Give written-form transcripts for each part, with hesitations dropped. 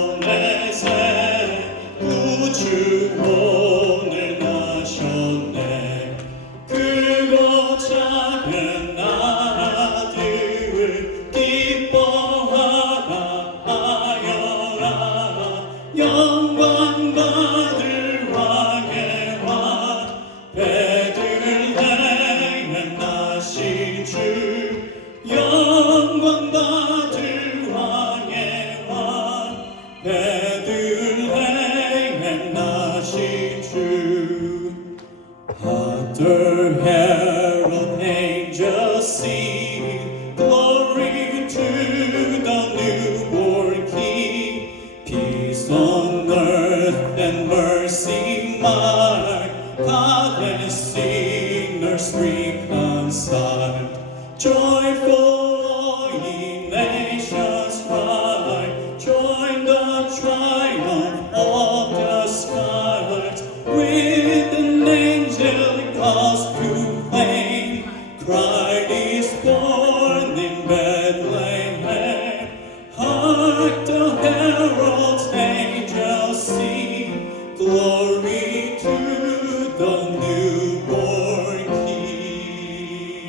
보내세 구주원을 나셨네. 크고 작은 나라들을 기뻐하라 하여라. 영광 받을 왕의 왕 베들레헴 나신 주. 영광 받을 왕의 왕 베들레헴 나신 주. Other herald angels sing glory to the newborn King. Peace on earth and mercy mild, God and sinners reconciled. Joyful all ye nations cry, join the triumph of the skylights. With an angelic cause proclaim, Christ is born in Bethlehem. Hark the heralds, angels sing, glory to the newborn King.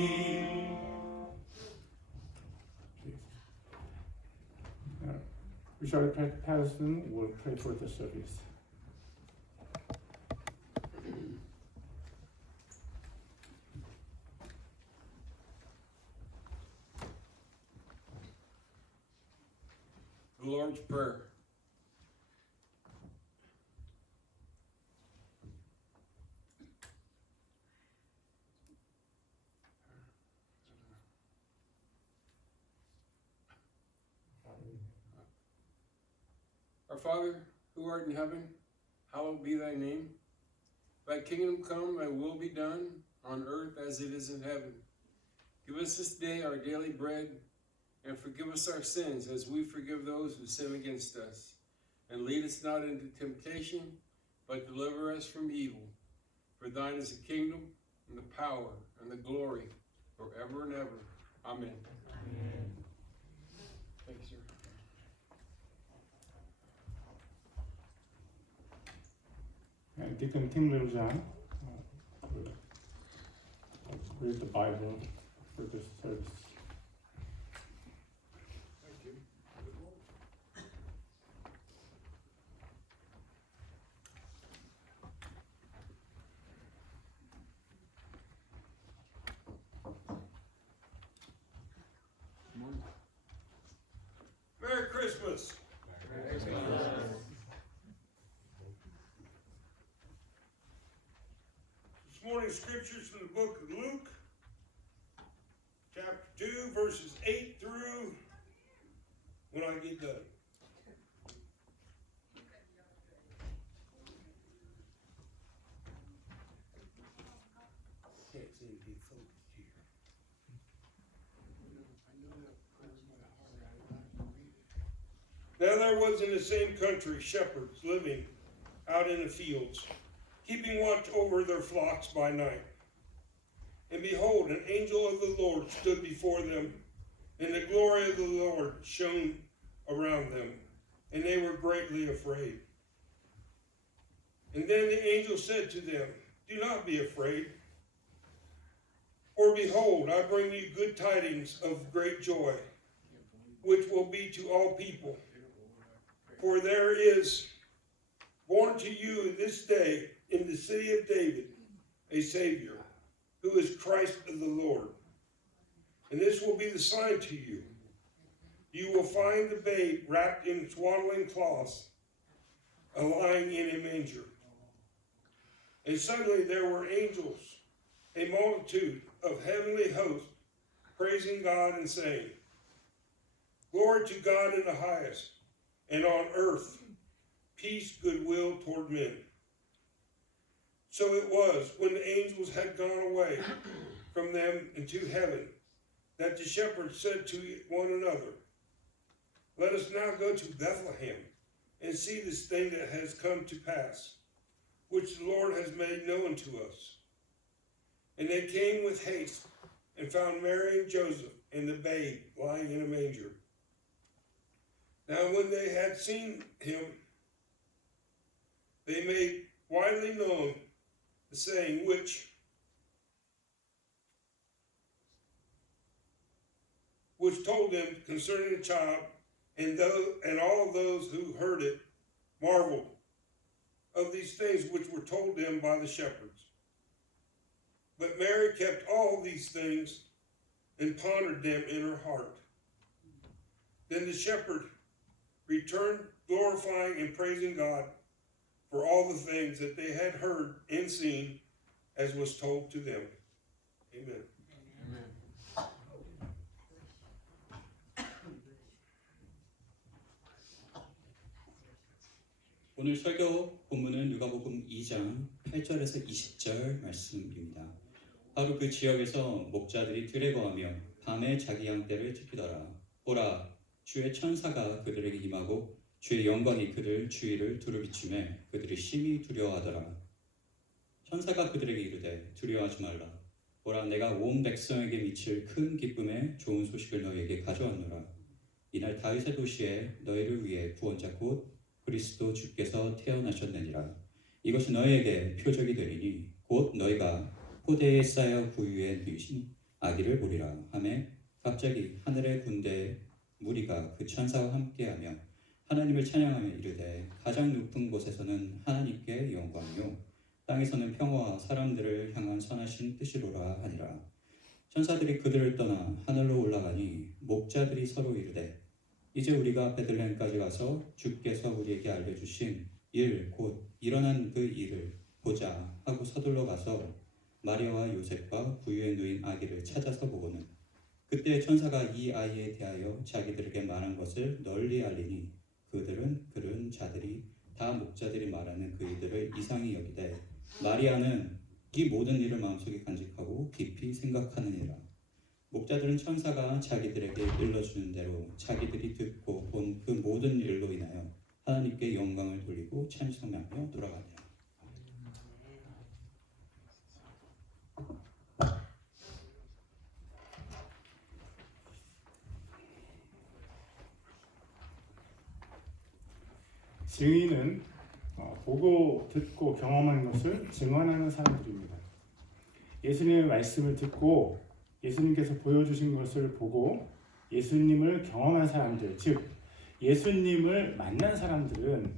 Richard Patterson will pray for the service. The Lord's Prayer. Our Father, who art in heaven, hallowed be thy name. Thy kingdom come, thy will be done, on earth as it is in heaven. Give us this day our daily bread, and forgive us our sins as we forgive those who sin against us. And lead us not into temptation, but deliver us from evil. For thine is the kingdom, and the power, and the glory, forever and ever. Amen. Amen. Thank you, sir. And Deacon Tim Liujian will read the Bible for this service. Thank you. Merry Christmas. Merry Christmas. This morning's scriptures from the book of Luke, chapter 2, verses 8 through when I get done. Can't seem to get focused here. Now there was in the same country shepherds living out in the fields, keeping watch over their flocks by night. And behold, an angel of the Lord stood before them, and the glory of the Lord shone around them, and they were greatly afraid. And then the angel said to them, do not be afraid, for behold, I bring you good tidings of great joy, which will be to all people. For there is born to you this day in the city of David a Savior, who is Christ the Lord. And this will be the sign to you. You will find the babe wrapped in swaddling cloths, lying in a manger. And suddenly there were angels, a multitude of heavenly hosts, praising God and saying, glory to God in the highest, and on earth peace, goodwill toward men. So it was, when the angels had gone away from them into heaven, that the shepherds said to one another, let us now go to Bethlehem and see this thing that has come to pass, which the Lord has made known to us. And they came with haste and found Mary and Joseph and the babe lying in a manger. Now when they had seen him, they made widely known the saying which told them concerning the child, and all those who heard it marveled of these things which were told them by the shepherds. But Mary kept all these things and pondered them in her heart. Then the shepherd returned, glorifying and praising God for all the things that they had heard and seen, as was told to them. Amen. 오늘 설교 본문은 누가복음 2장 8절에서 20절 말씀입니다. 바로 그 지역에서 목자들이 들에 거하며 밤에 자기 양떼를 지키더라. 보라, 주의 천사가 그들에게 임하고 주의 영광이 그들 주위를 두루비추매 그들이 심히 두려워하더라. 천사가 그들에게 이르되 두려워하지 말라. 보라, 내가 온 백성에게 미칠 큰 기쁨의 좋은 소식을 너희에게 가져왔노라. 이날 다윗의 도시에 너희를 위해 구원자 곧 그리스도 주께서 태어나셨느니라. 이것이 너희에게 표적이 되리니 곧 너희가 포대에 쌓여 구유에 누이신 아기를 보리라 하매 갑자기 하늘의 군대 무리가 그 천사와 함께하며 하나님을 찬양하며 이르되 가장 높은 곳에서는 하나님께 영광이요 땅에서는 평화와 사람들을 향한 선하신 뜻이로라 하니라. 천사들이 그들을 떠나 하늘로 올라가니 목자들이 서로 이르되 이제 우리가 베들레헴까지 가서 주께서 우리에게 알려주신 일 곧 일어난 그 일을 보자 하고 서둘러 가서 마리아와 요셉과 구유에 누인 아기를 찾아서 보고는 그때 천사가 이 아이에 대하여 자기들에게 말한 것을 널리 알리니 그런 자들이 다 목자들이 말하는 그 일들을 이상히 여기되 마리아는 이 모든 일을 마음속에 간직하고 깊이 생각하느니라. 목자들은 천사가 자기들에게 일러주는 대로 자기들이 듣고 본 그 모든 일로 인하여 하나님께 영광을 돌리고 찬송하며 돌아가니라. 증인은 보고 듣고 경험한 것을 증언하는 사람들입니다. 예수님의 말씀을 듣고 예수님께서 보여주신 것을 보고 예수님을 경험한 사람들, 즉 예수님을 만난 사람들은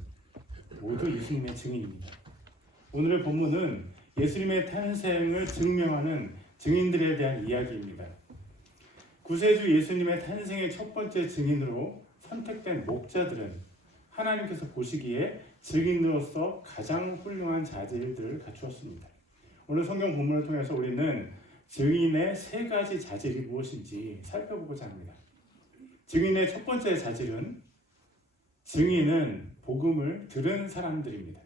모두 예수님의 증인입니다. 오늘의 본문은 예수님의 탄생을 증명하는 증인들에 대한 이야기입니다. 구세주 예수님의 탄생의 첫 번째 증인으로 선택된 목자들은 하나님께서 보시기에 증인으로서 가장 훌륭한 자질들을 갖추었습니다. 오늘 성경 본문을 통해서 우리는 증인의 세 가지 자질이 무엇인지 살펴보고자 합니다. 증인의 첫 번째 자질은 증인은 복음을 들은 사람들입니다.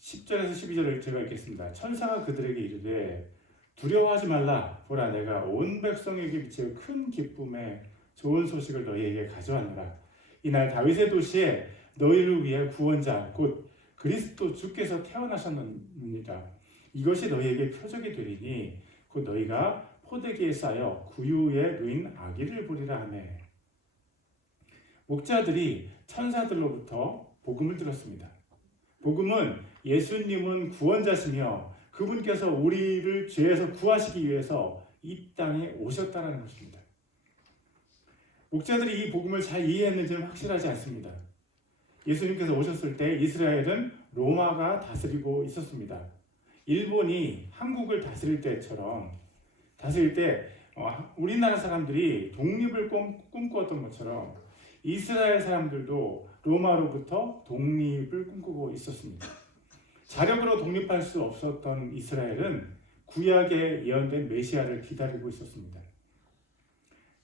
10절에서 12절을 제가 읽겠습니다. 천사가 그들에게 이르되 두려워하지 말라. 보라, 내가 온 백성에게 미칠 큰 기쁨의 좋은 소식을 너희에게 가져왔노라. 이날 다윗의 도시에 너희를 위해 구원자 곧 그리스도 주께서 태어나셨느니라. 이것이 너희에게 표적이 되리니 곧 너희가 포대기에 쌓여 구유에 누인 아기를 보리라 하매. 목자들이 천사들로부터 복음을 들었습니다. 복음은 예수님은 구원자시며 그분께서 우리를 죄에서 구하시기 위해서 이 땅에 오셨다는 것입니다. 목자들이 이 복음을 잘 이해했는지는 확실하지 않습니다. 예수님께서 오셨을 때 이스라엘은 로마가 다스리고 있었습니다. 일본이 한국을 다스릴 때 우리나라 사람들이 독립을 꿈꾸었던 것처럼 이스라엘 사람들도 로마로부터 독립을 꿈꾸고 있었습니다. 자력으로 독립할 수 없었던 이스라엘은 구약에 예언된 메시아를 기다리고 있었습니다.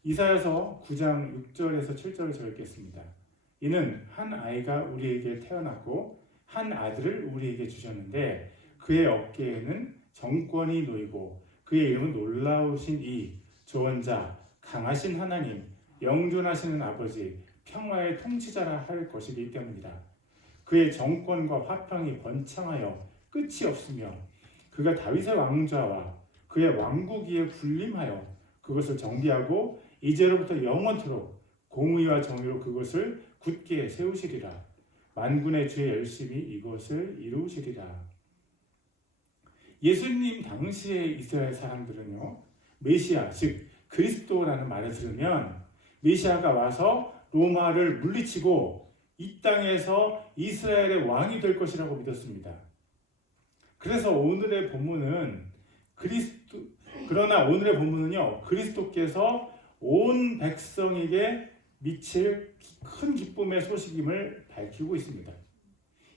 이사야서 9장 6절에서 7절을 제가 읽겠습니다. 이는 한 아이가 우리에게 태어났고 한 아들을 우리에게 주셨는데 그의 어깨에는 정권이 놓이고 그의 이름은 놀라우신 이 조언자 강하신 하나님 영존하시는 아버지 평화의 통치자라 할 것이기 때문이다. 그의 정권과 화평이 번창하여 끝이 없으며 그가 다윗의 왕좌와 그의 왕국 위에 군림하여 그것을 정비하고 이제로부터 영원토록 공의와 정의로 그것을 굳게 세우시리라. 만군의 주의 열심히 이것을 이루시리라. 예수님 당시에 이스라엘 사람들은요, 메시아 즉 그리스도라는 말을 들으면 메시아가 와서 로마를 물리치고 이 땅에서 이스라엘의 왕이 될 것이라고 믿었습니다. 그래서 오늘의 본문은 그러나 오늘의 본문은요, 그리스도께서 온 백성에게 미칠 큰 기쁨의 소식임을 밝히고 있습니다.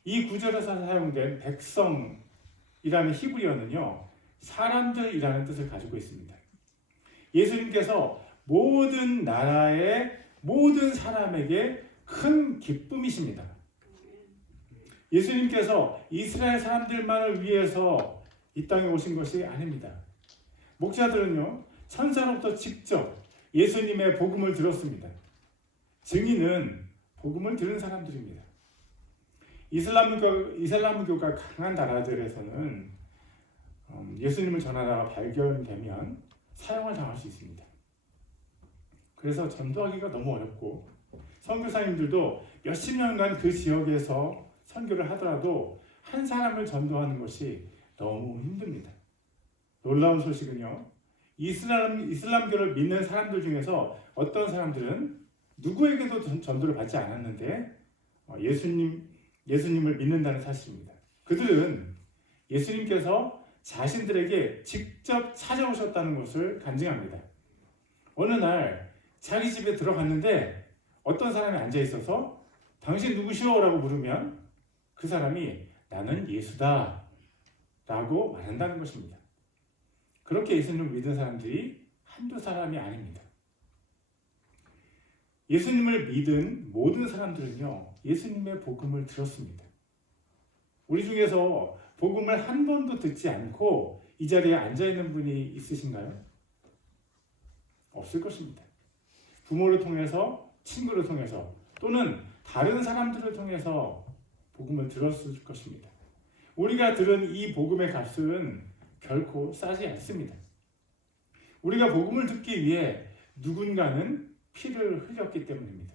이 구절에서 사용된 백성이라는 히브리어는요, 사람들이라는 뜻을 가지고 있습니다. 예수님께서 모든 나라의 모든 사람에게 큰 기쁨이십니다. 예수님께서 이스라엘 사람들만을 위해서 이 땅에 오신 것이 아닙니다. 목자들은요, 천사로부터 직접 예수님의 복음을 들었습니다. 증인은 복음을 들은 사람들입니다. 이슬람교가 강한 나라들에서는 예수님을 전하다가 발견되면 사형을 당할 수 있습니다. 그래서 전도하기가 너무 어렵고 선교사님들도 몇십 년간 그 지역에서 선교를 하더라도 한 사람을 전도하는 것이 너무 힘듭니다. 놀라운 소식은요, 이슬람교를 믿는 사람들 중에서 어떤 사람들은 누구에게도 전도를 받지 않았는데 예수님을 믿는다는 사실입니다. 그들은 예수님께서 자신들에게 직접 찾아오셨다는 것을 간증합니다. 어느 날 자기 집에 들어갔는데 어떤 사람이 앉아 있어서 당신 누구시오? 라고 물으면 그 사람이 나는 예수다 라고 말한다는 것입니다. 그렇게 예수님을 믿은 사람들이 한두 사람이 아닙니다. 예수님을 믿은 모든 사람들은요, 예수님의 복음을 들었습니다. 우리 중에서 복음을 한 번도 듣지 않고 이 자리에 앉아있는 분이 있으신가요? 없을 것입니다. 부모를 통해서, 친구를 통해서, 또는 다른 사람들을 통해서 복음을 들었을 것입니다. 우리가 들은 이 복음의 값은 결코 싸지 않습니다. 우리가 복음을 듣기 위해 누군가는 피를 흘렸기 때문입니다.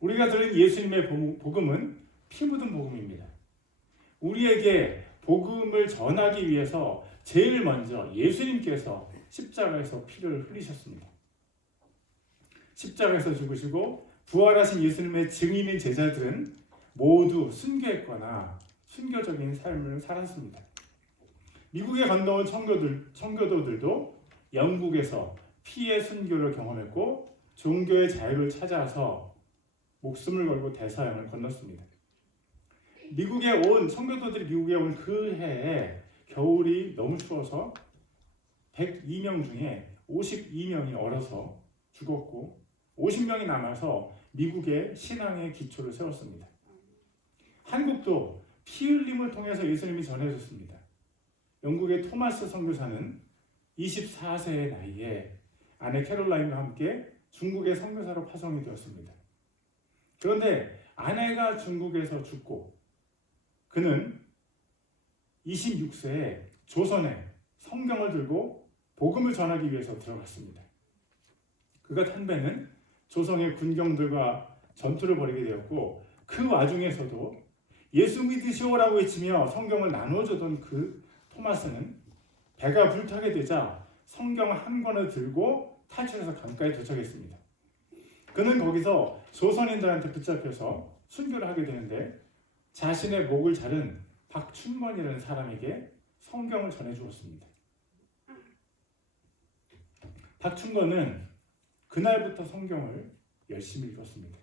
우리가 들은 예수님의 복음은 피 묻은 복음입니다. 우리에게 복음을 전하기 위해서 제일 먼저 예수님께서 십자가에서 피를 흘리셨습니다. 십자가에서 죽으시고 부활하신 예수님의 증인인 제자들은 모두 순교했거나 순교적인 삶을 살았습니다. 미국에 건너온 청교도들도 영국에서 피의 순교를 경험했고 종교의 자유를 찾아서 목숨을 걸고 대서양을 건넜습니다. 청교도들이 미국에 온 그 해에 겨울이 너무 추워서 102명 중에 52명이 얼어서 죽었고 50명이 남아서 미국의 신앙의 기초를 세웠습니다. 한국도 피 흘림을 통해서 예수님이 전해졌습니다. 영국의 토마스 선교사는 24세의 나이에 아내 캐롤라인과 함께 중국의 선교사로 파송이 되었습니다. 그런데 아내가 중국에서 죽고 그는 26세에 조선에 성경을 들고 복음을 전하기 위해서 들어갔습니다. 그가 탄 배는 조선의 군경들과 전투를 벌이게 되었고 그 와중에서도 예수 믿으시오라고 외치며 성경을 나눠주던 그 토마스는 배가 불타게 되자 성경 한 권을 들고 탈출해서 강가에 도착했습니다. 그는 거기서 조선인들한테 붙잡혀서 순교를 하게 되는데 자신의 목을 자른 박춘건이라는 사람에게 성경을 전해주었습니다. 박춘건은 그날부터 성경을 열심히 읽었습니다.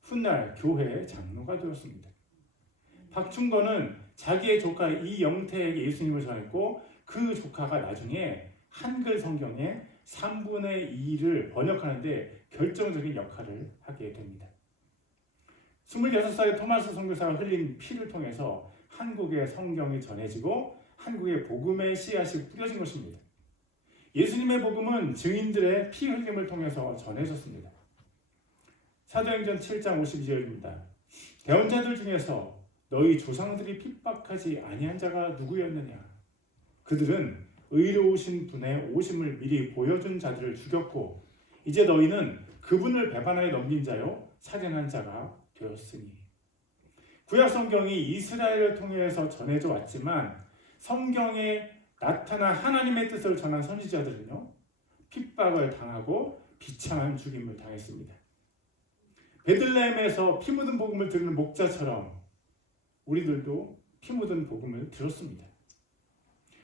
훗날 교회의 장로가 되었습니다. 박춘건은 자기의 조카 이영태에게 예수님을 전했고 그 조카가 나중에 한글 성경의 3분의 2를 번역하는 데 결정적인 역할을 하게 됩니다. 26살의 토마스 선교사가 흘린 피를 통해서 한국의 성경이 전해지고 한국의 복음의 씨앗이 뿌려진 것입니다. 예수님의 복음은 증인들의 피 흘림을 통해서 전해졌습니다. 사도행전 7장 52절입니다. 대언자들 중에서 너희 조상들이 핍박하지 아니한 자가 누구였느냐? 그들은 의로우신 분의 오심을 미리 보여준 자들을 죽였고 이제 너희는 그분을 배반하여 넘긴 자요 살인한 자가 되었으니. 구약 성경이 이스라엘을 통해서 전해져 왔지만 성경에 나타난 하나님의 뜻을 전한 선지자들은요, 핍박을 당하고 비참한 죽임을 당했습니다. 베들레헴에서 피 묻은 복음을 들은 목자처럼 우리들도 피 묻은 복음을 들었습니다.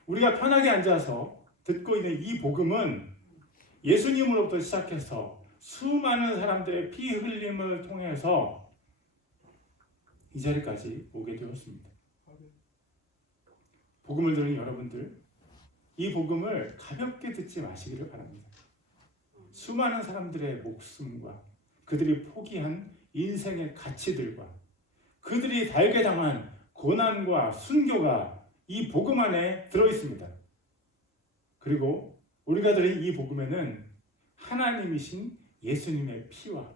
우리가 편하게 앉아서 듣고 있는 이 복음은 예수님으로부터 시작해서 수많은 사람들의 피 흘림을 통해서 이 자리까지 오게 되었습니다. 복음을 들은 여러분들, 이 복음을 가볍게 듣지 마시기를 바랍니다. 수많은 사람들의 목숨과 그들이 포기한 인생의 가치들과 그들이 달게 당한 고난과 순교가 이 복음 안에 들어있습니다. 그리고 우리가 들은 이 복음에는 하나님이신 예수님의 피와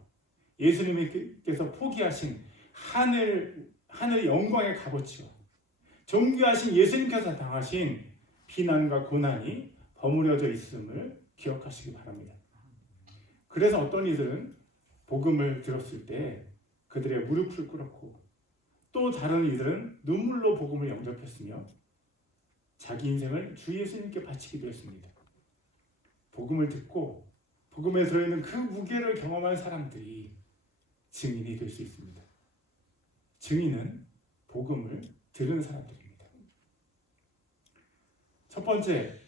예수님께서 포기하신 하늘의 영광의 값어치와 존귀하신 예수님께서 당하신 비난과 고난이 버무려져 있음을 기억하시기 바랍니다. 그래서 어떤 이들은 복음을 들었을 때 그들의 무릎을 꿇었고, 또 다른 이들은 눈물로 복음을 영접했으며 자기 인생을 주 예수님께 바치기도 했습니다. 복음을 듣고 복음에 들어있는 그 무게를 경험한 사람들이 증인이 될 수 있습니다. 증인은 복음을 들은 사람들입니다. 첫 번째,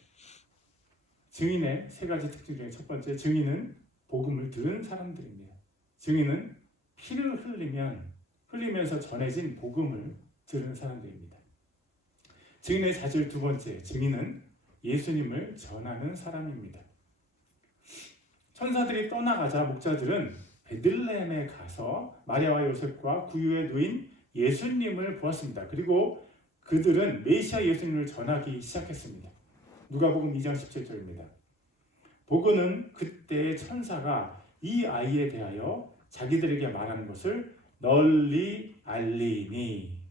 증인의 세 가지 특징 중에 첫 번째, 증인은 복음을 들은 사람들입니다. 증인은 피를 흘리면서 전해진 복음을 들은 사람들입니다. 증인의 자질 두 번째, 증인은 예수님을 전하는 사람입니다. 천사들이 떠나가자 목자들은 베들레헴에 가서 마리아와 요셉과 구유에 누인 예수님을 보았습니다. 그리고 그들은 메시아 예수님을 전하기 시작했습니다. 누가복음 2장 17절입니다. 보고는 그때 천사가 이 아이에 대하여 자기들에게 말하는 것을 널리 알리니.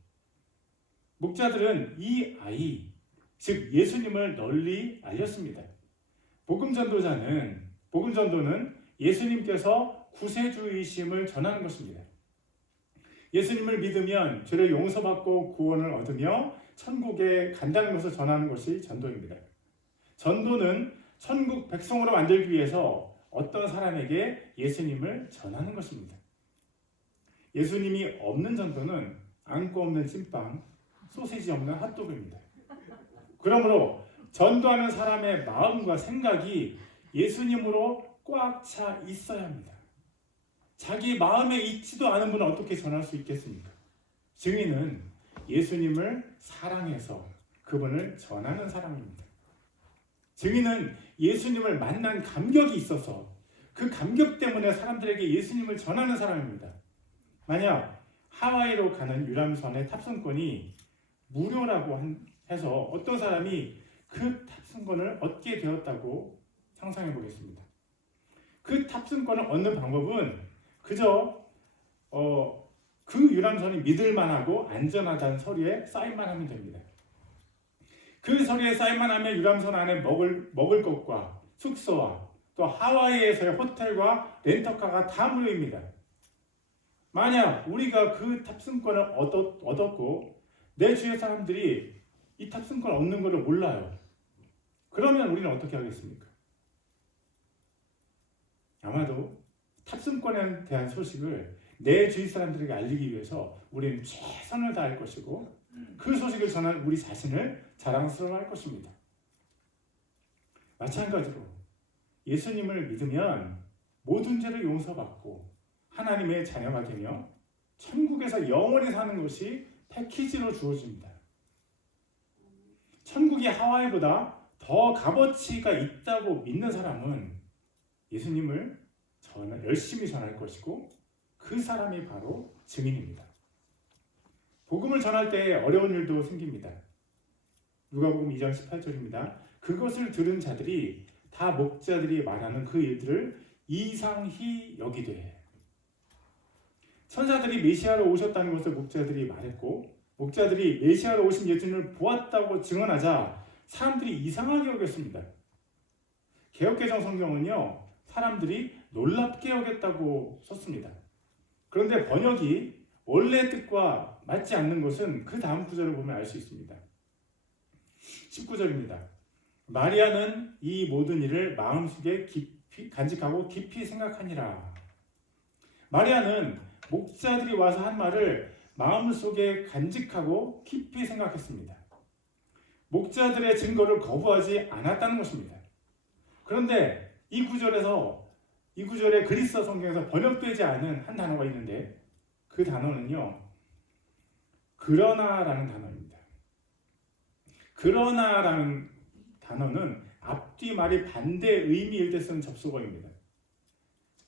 목자들은 이 아이, 즉 예수님을 널리 알렸습니다. 복음 전도는 예수님께서 구세주이심을 전하는 것입니다. 예수님을 믿으면 죄를 용서받고 구원을 얻으며 천국에 간다는 것을 전하는 것이 전도입니다. 전도는 천국 백성으로 만들기 위해서 어떤 사람에게 예수님을 전하는 것입니다. 예수님이 없는 전도는 안고 없는 찐빵, 소시지 없는 핫도그입니다. 그러므로 전도하는 사람의 마음과 생각이 예수님으로 꽉 차 있어야 합니다. 자기 마음에 있지도 않은 분은 어떻게 전할 수 있겠습니까? 증인은 예수님을 사랑해서 그분을 전하는 사람입니다. 증인은 예수님을 만난 감격이 있어서 그 감격 때문에 사람들에게 예수님을 전하는 사람입니다. 만약 하와이로 가는 유람선의 탑승권이 무료라고 해서 어떤 사람이 그 탑승권을 얻게 되었다고 상상해 보겠습니다. 그 탑승권을 얻는 방법은 그저 그 유람선이 믿을만하고 안전하다는 서류에 사인만 하면 됩니다. 그 서류에 사인만 하면 유람선 안에 먹을 것과 숙소와 또 하와이에서의 호텔과 렌터카가 다 무료입니다. 만약 우리가 그 탑승권을 얻었고 내 주위 사람들이 이 탑승권을 얻는 것을 몰라요. 그러면 우리는 어떻게 하겠습니까? 아마도 탑승권에 대한 소식을 내 주위 사람들에게 알리기 위해서 우리는 최선을 다할 것이고 그 소식을 전한 우리 자신을 자랑스러워할 것입니다. 마찬가지로 예수님을 믿으면 모든 죄를 용서받고 하나님의 자녀가 되며 천국에서 영원히 사는 것이 패키지로 주어집니다. 천국이 하와이보다 더 값어치가 있다고 믿는 사람은 예수님을 열심히 전할 것이고 그 사람이 바로 증인입니다. 복음을 전할 때 어려운 일도 생깁니다. 누가복음 2장 18절입니다. 그것을 들은 자들이 다 목자들이 말하는 그 일들을 이상히 여기되. 천사들이 메시아로 오셨다는 것을 목자들이 말했고 목자들이 메시아로 오신 예수님을 보았다고 증언하자 사람들이 이상하게 여겼습니다. 개역개정 성경은요, 사람들이 놀랍게 여겼다고 썼습니다. 그런데 번역이 원래 뜻과 맞지 않는 것은 그 다음 구절을 보면 알 수 있습니다. 19절입니다. 마리아는 이 모든 일을 마음속에 깊이 간직하고 깊이 생각하니라. 마리아는 목자들이 와서 한 말을 마음속에 간직하고 깊이 생각했습니다. 목자들의 증거를 거부하지 않았다는 것입니다. 그런데 이 구절에 그리스어 성경에서 번역되지 않은 한 단어가 있는데 그 단어는요, 그러나라는 단어입니다. 그러나라는 단어는 앞뒤 말이 반대 의미일 때 쓰는 접속어입니다.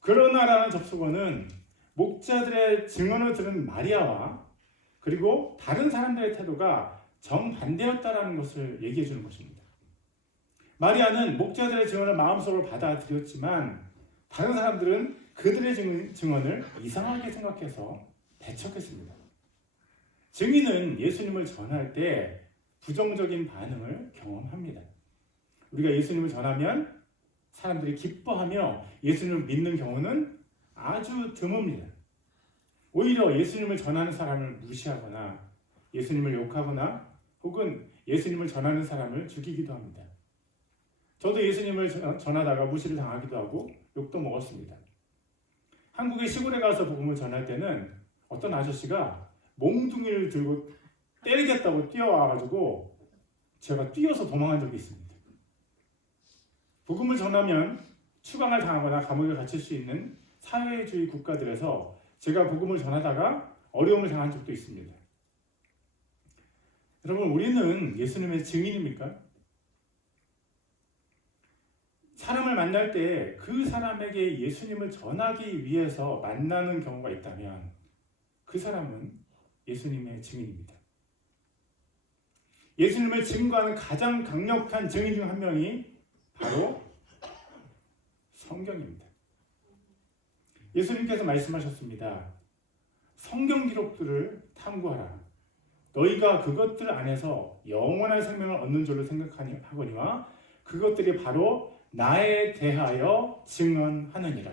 그러나라는 접속어는 목자들의 증언을 들은 마리아와 그리고 다른 사람들의 태도가 정반대였다라는 것을 얘기해 주는 것입니다. 마리아는 목자들의 증언을 마음속으로 받아들였지만 다른 사람들은 그들의 증언을 이상하게 생각해서 배척했습니다. 증인은 예수님을 전할 때 부정적인 반응을 경험합니다. 우리가 예수님을 전하면 사람들이 기뻐하며 예수님을 믿는 경우는 아주 드뭅니다. 오히려 예수님을 전하는 사람을 무시하거나 예수님을 욕하거나 혹은 예수님을 전하는 사람을 죽이기도 합니다. 저도 예수님을 전하다가 무시를 당하기도 하고 욕도 먹었습니다. 한국의 시골에 가서 복음을 전할 때는 어떤 아저씨가 몽둥이를 들고 때리겠다고 뛰어와가지고 제가 뛰어서 도망한 적이 있습니다. 복음을 전하면 추방을 당하거나 감옥에 갇힐 수 있는 사회주의 국가들에서 제가 복음을 전하다가 어려움을 당한 적도 있습니다. 여러분, 우리는 예수님의 증인입니까? 사람을 만날 때 그 사람에게 예수님을 전하기 위해서 만나는 경우가 있다면 그 사람은 예수님의 증인입니다. 예수님을 증거하는 가장 강력한 증인 중 한 명이 바로 성경입니다. 예수님께서 말씀하셨습니다. 성경 기록들을 탐구하라. 너희가 그것들 안에서 영원한 생명을 얻는 줄로 생각하거니와 그것들이 바로 나에 대하여 증언하느니라.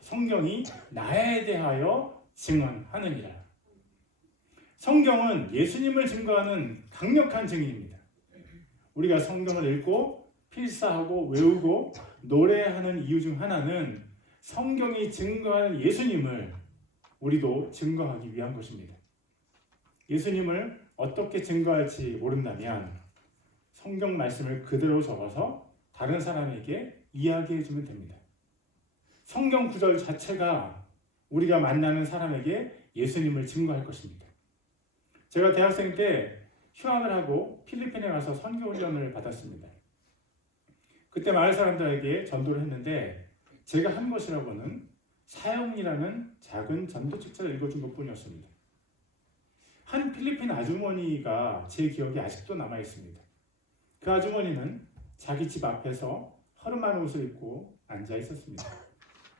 성경이 나에 대하여 증언하느니라. 성경은 예수님을 증거하는 강력한 증인입니다. 우리가 성경을 읽고 필사하고 외우고 노래하는 이유 중 하나는 성경이 증거하는 예수님을 우리도 증거하기 위한 것입니다. 예수님을 어떻게 증거할지 모른다면 성경 말씀을 그대로 적어서 다른 사람에게 이야기해 주면 됩니다. 성경 구절 자체가 우리가 만나는 사람에게 예수님을 증거할 것입니다. 제가 대학생 때 휴학을 하고 필리핀에 가서 선교 훈련을 받았습니다. 그때 마을 사람들에게 전도를 했는데 제가 한 것이라고는 사형이라는 작은 전도 책자를 읽어준 것뿐이었습니다. 한 필리핀 아주머니가 제 기억에 아직도 남아 있습니다. 그 아주머니는 자기 집 앞에서 허름한 옷을 입고 앉아 있었습니다.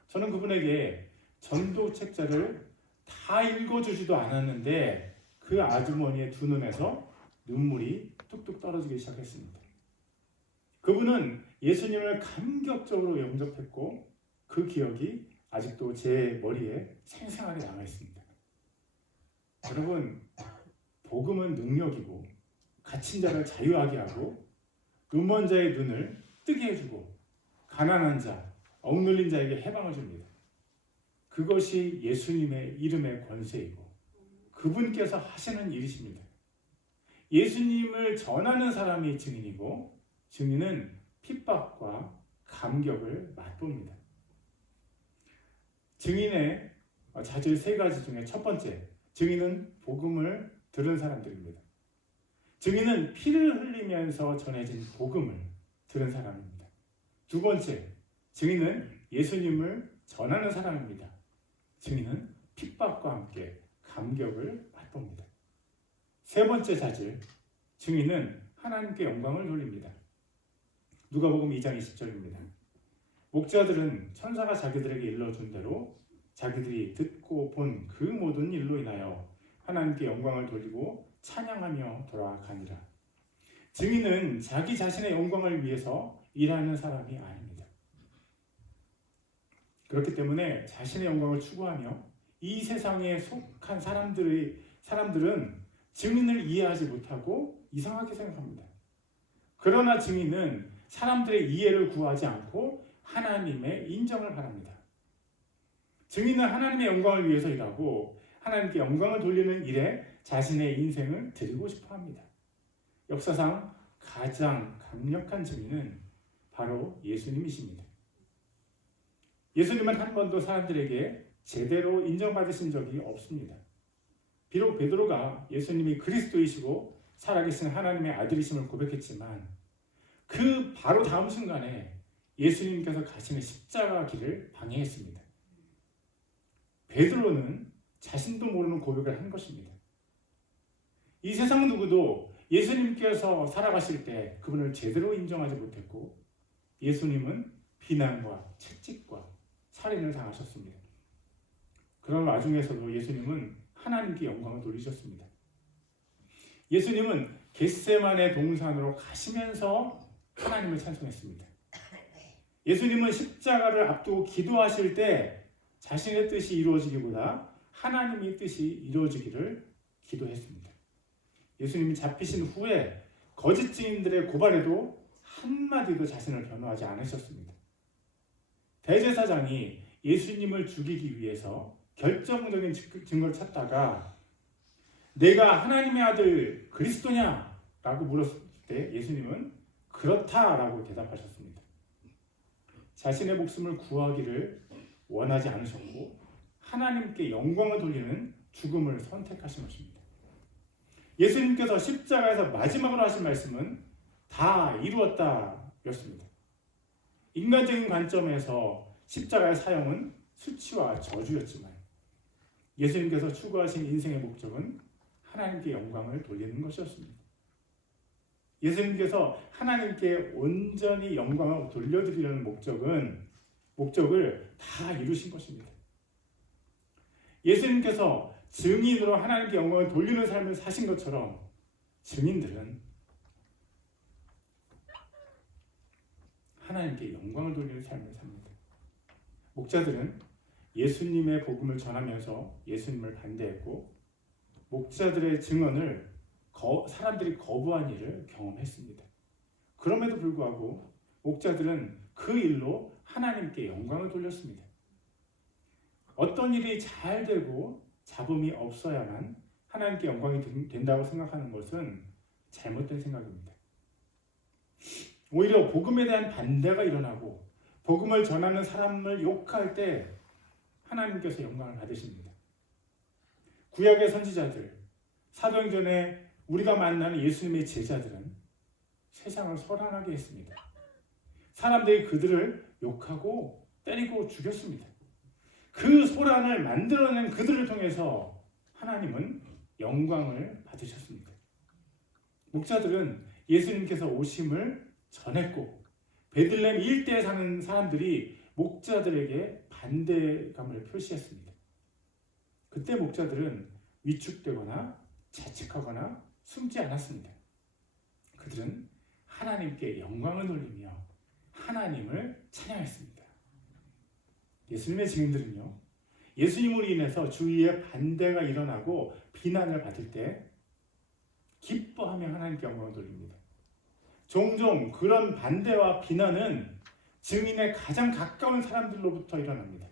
저는 그분에게 전도 책자를 다 읽어주지도 않았는데 그 아주머니의 두 눈에서 눈물이 뚝뚝 떨어지기 시작했습니다. 그분은 예수님을 감격적으로 영접했고 그 기억이 아직도 제 머리에 생생하게 남아 있습니다. 여러분, 복음은 능력이고 갇힌 자를 자유하게 하고 눈먼 자의 눈을 뜨게 해주고 가난한 자, 억눌린 자에게 해방을 줍니다. 그것이 예수님의 이름의 권세이고 그분께서 하시는 일이십니다. 예수님을 전하는 사람이 증인이고 증인은 핍박과 감격을 맛봅니다. 증인의 자질 세 가지 중에 첫 번째, 증인은 복음을 들은 사람들입니다. 증인은 피를 흘리면서 전해진 복음을 들은 사람입니다. 두 번째, 증인은 예수님을 전하는 사람입니다. 증인은 핍박과 함께 감격을 맛봅니다. 세 번째 자질, 증인은 하나님께 영광을 돌립니다. 누가복음 2장 20절입니다. 목자들은 천사가 자기들에게 일러준 대로 자기들이 듣고 본 그 모든 일로 인하여 하나님께 영광을 돌리고 찬양하며 돌아가니라. 증인은 자기 자신의 영광을 위해서 일하는 사람이 아닙니다. 그렇기 때문에 자신의 영광을 추구하며 이 세상에 속한 사람들은 증인을 이해하지 못하고 이상하게 생각합니다. 그러나 증인은 사람들의 이해를 구하지 않고 하나님의 인정을 바랍니다. 증인은 하나님의 영광을 위해서 일하고 하나님께 영광을 돌리는 일에 자신의 인생을 드리고 싶어 합니다. 역사상 가장 강력한 증인은 바로 예수님이십니다. 예수님은 한 번도 사람들에게 제대로 인정받으신 적이 없습니다. 비록 베드로가 예수님이 그리스도이시고 살아계신 하나님의 아들이심을 고백했지만 그 바로 다음 순간에 예수님께서 가시는 십자가 길을 방해했습니다. 베드로는 자신도 모르는 고백을 한 것입니다. 이 세상 누구도 예수님께서 살아가실 때 그분을 제대로 인정하지 못했고 예수님은 비난과 채찍과 살인을 당하셨습니다. 그런 와중에서도 예수님은 하나님께 영광을 돌리셨습니다. 예수님은 겟세마네 동산으로 가시면서 하나님을 찬송했습니다. 예수님은 십자가를 앞두고 기도하실 때 자신의 뜻이 이루어지기보다 하나님의 뜻이 이루어지기를 기도했습니다. 예수님이 잡히신 후에 거짓 증인들의 고발에도 한마디도 자신을 변호하지 않으셨습니다. 대제사장이 예수님을 죽이기 위해서 결정적인 증거를 찾다가 내가 하나님의 아들 그리스도냐? 라고 물었을 때 예수님은 그렇다라고 대답하셨습니다. 자신의 목숨을 구하기를 원하지 않으셨고 하나님께 영광을 돌리는 죽음을 선택하신 것입니다. 예수님께서 십자가에서 마지막으로 하신 말씀은 다 이루었다 였습니다. 인간적인 관점에서 십자가의 사형은 수치와 저주였지만 예수님께서 추구하신 인생의 목적은 하나님께 영광을 돌리는 것이었습니다. 예수님께서 하나님께 온전히 영광을 돌려드리려는 목적을 다 이루신 것입니다. 예수님께서 증인으로 하나님께 영광을 돌리는 삶을 사신 것처럼 증인들은 하나님께 영광을 돌리는 삶을 삽니다. 목자들은 예수님의 복음을 전하면서 예수님을 반대했고 목자들의 증언을 사람들이 거부한 일을 경험했습니다. 그럼에도 불구하고 목자들은 그 일로 하나님께 영광을 돌렸습니다. 어떤 일이 잘 되고 잡음이 없어야만 하나님께 영광이 된다고 생각하는 것은 잘못된 생각입니다. 오히려 복음에 대한 반대가 일어나고 복음을 전하는 사람을 욕할 때 하나님께서 영광을 받으십니다. 구약의 선지자들, 사도행전에 우리가 만나는 예수님의 제자들은 세상을 소란하게 했습니다. 사람들이 그들을 욕하고 때리고 죽였습니다. 그 소란을 만들어낸 그들을 통해서 하나님은 영광을 받으셨습니다. 목자들은 예수님께서 오심을 전했고 베들레헴 일대에 사는 사람들이 목자들에게 반대감을 표시했습니다. 그때 목자들은 위축되거나 자책하거나 숨지 않았습니다. 그들은 하나님께 영광을 돌리며 하나님을 찬양했습니다. 예수님의 증인들은요, 예수님으로 인해서 주위에 반대가 일어나고 비난을 받을 때 기뻐하며 하나님께 영광을 돌립니다. 종종 그런 반대와 비난은 증인의 가장 가까운 사람들로부터 일어납니다.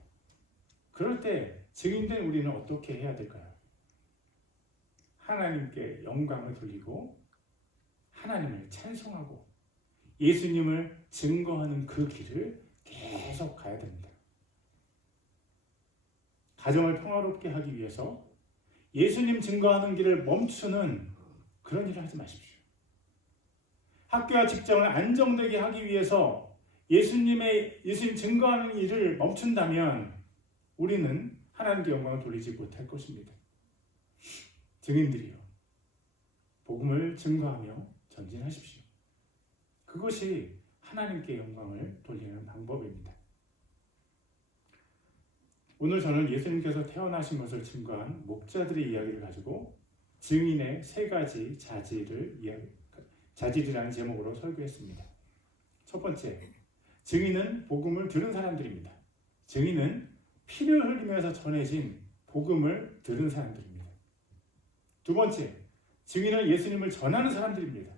그럴 때 증인된 우리는 어떻게 해야 될까요? 하나님께 영광을 돌리고 하나님을 찬송하고 예수님을 증거하는 그 길을 계속 가야 됩니다. 가정을 평화롭게 하기 위해서 예수님 증거하는 길을 멈추는 그런 일을 하지 마십시오. 학교와 직장을 안정되게 하기 위해서 예수님 증거하는 일을 멈춘다면 우리는 하나님께 영광을 돌리지 못할 것입니다. 증인들이요, 복음을 증거하며 전진하십시오. 그것이 하나님께 영광을 돌리는 방법입니다. 오늘 저는 예수님께서 태어나신 것을 증거한 목자들의 이야기를 가지고 증인의 세 가지 자질이라는 제목으로 설교했습니다. 첫 번째, 증인은 복음을 들은 사람들입니다. 증인은 피를 흘리면서 전해진 복음을 들은 사람들입니다. 두 번째, 증인은 예수님을 전하는 사람들입니다.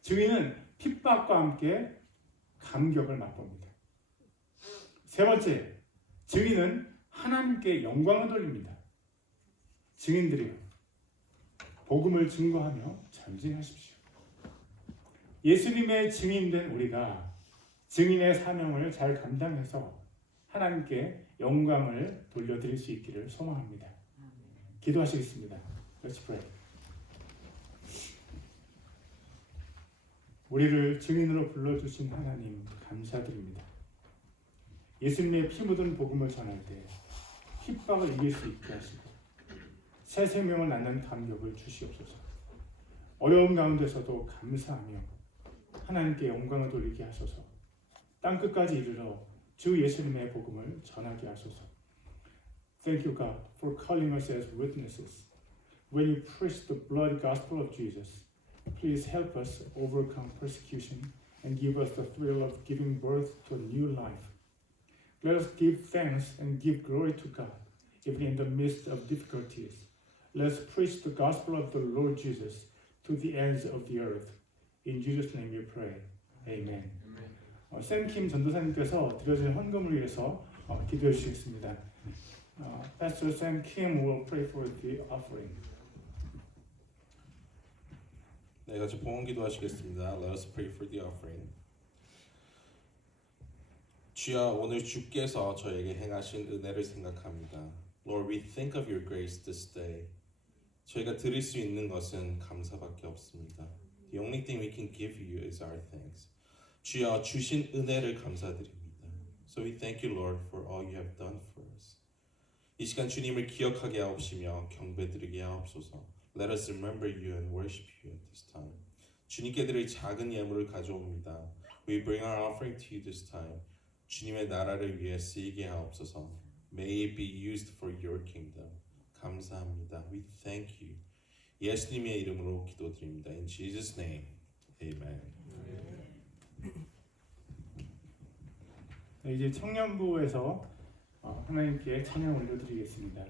증인은 핍박과 함께 감격을 맛봅니다. 세 번째, 증인은 하나님께 영광을 돌립니다. 증인들이요, 복음을 증거하며 전진하십시오. 예수님의 증인된 우리가 증인의 사명을 잘 감당해서 하나님께 영광을 돌려드릴 수 있기를 소망합니다. 기도하시겠습니다. Let's pray. 우리를 증인으로 불러주신 하나님 감사드립니다. 예수님의 피 묻은 복음을 전할 때 핍박을 이길 수 있게 하시고 새 생명을 낳는 감격을 주시옵소서. 어려운 가운데서도 감사하며 하나님께 영광을 돌리게 하소서. 땅끝까지 이르러 주 예수님의 복음을 전하게 하소서. Thank you, God, for calling us as witnesses. When you preach the bloody gospel of Jesus, please help us overcome persecution and give us the thrill of giving birth to a new life. Let us give thanks and give glory to God, even in the midst of difficulties. Let's preach the gospel of the Lord Jesus to the ends of the earth. In Jesus' name we pray. Amen. 샘킴 전도사님께서 드려진 헌금을 위해서 기도해 주시겠습니다. Pastor Sam Kim will pray for the offering. 네, 같이 봉헌 기도하시겠습니다. Let us pray for the offering. 주여, 오늘 주께서 저에게 행하신 은혜를 생각합니다. Lord, we think of your grace this day. 저희가 드릴 수 있는 것은 감사밖에 없습니다. The only thing we can give you is our thanks. 주여, 주신 은혜를 감사드립니다. So we thank you, Lord, for all you have done for us. 이 시간 주님을 기억하게 하옵시며 경배드리게 하옵소서. Let us remember you and worship you at this time. 주님께 드릴 작은 예물을 가져옵니다. We bring our offering to you this time. 주님의 나라를 위해 쓰이게 하옵소서. May it be used for your kingdom. 감사합니다. We thank you. 예수님의 이름으로 기도드립니다. In Jesus' name, Amen. 네, 이제 청년부에서 하나님께 찬양 올려드리겠습니다.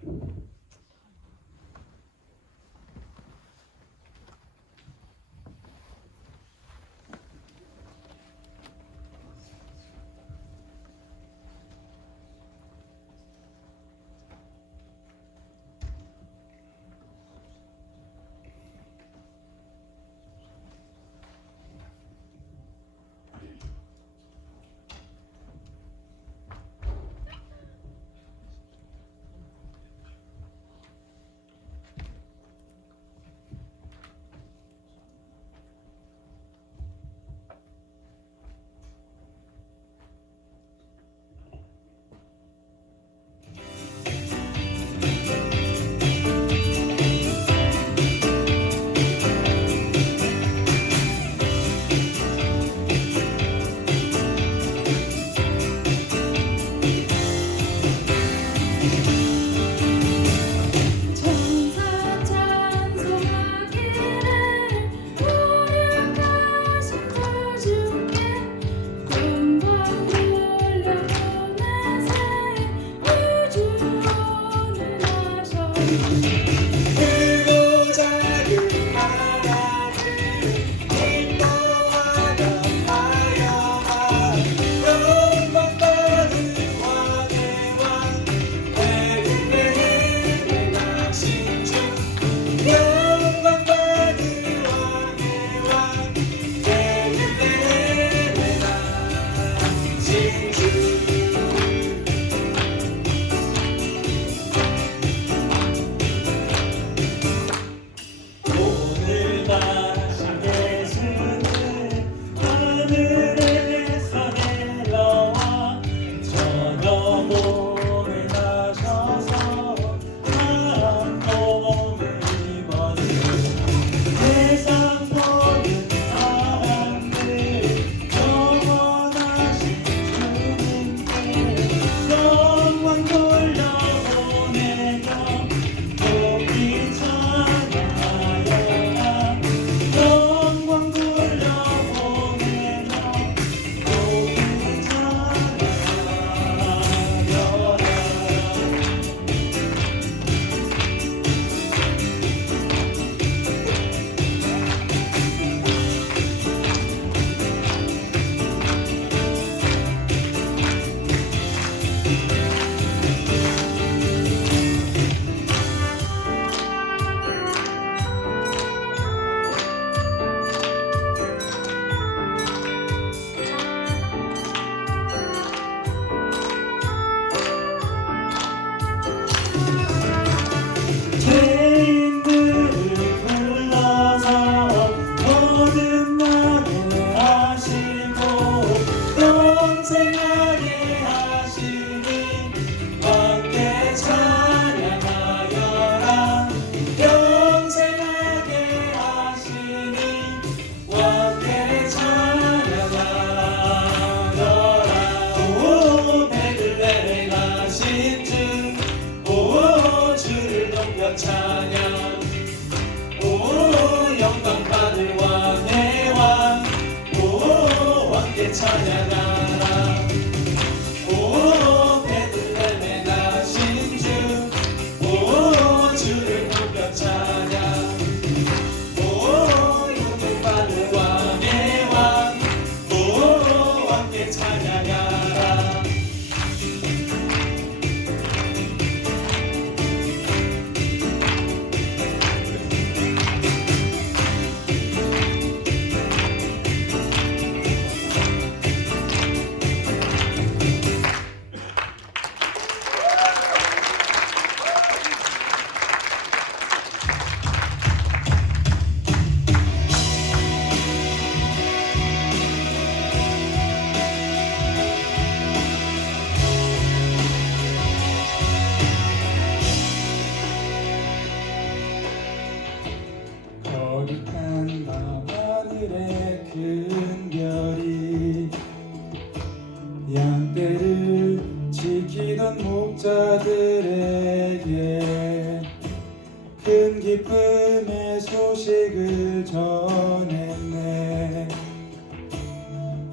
기쁨의 소식을 전했네.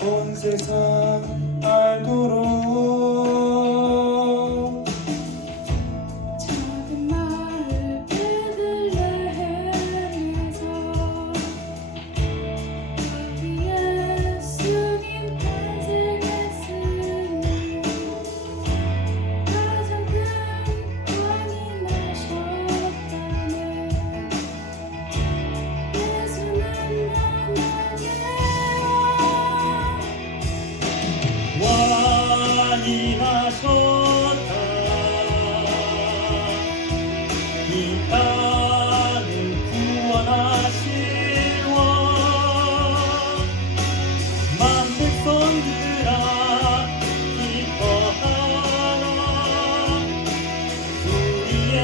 온 세상 알도록 작은 마을 베들레헴에서 거기 예수님 탄생했으니 가장 큰 왕이 나셨다네. 예수는 만나게 왕이 나셨다. 이 땅을 구원하실 왕. 만 백성들아 기뻐하라. 우리의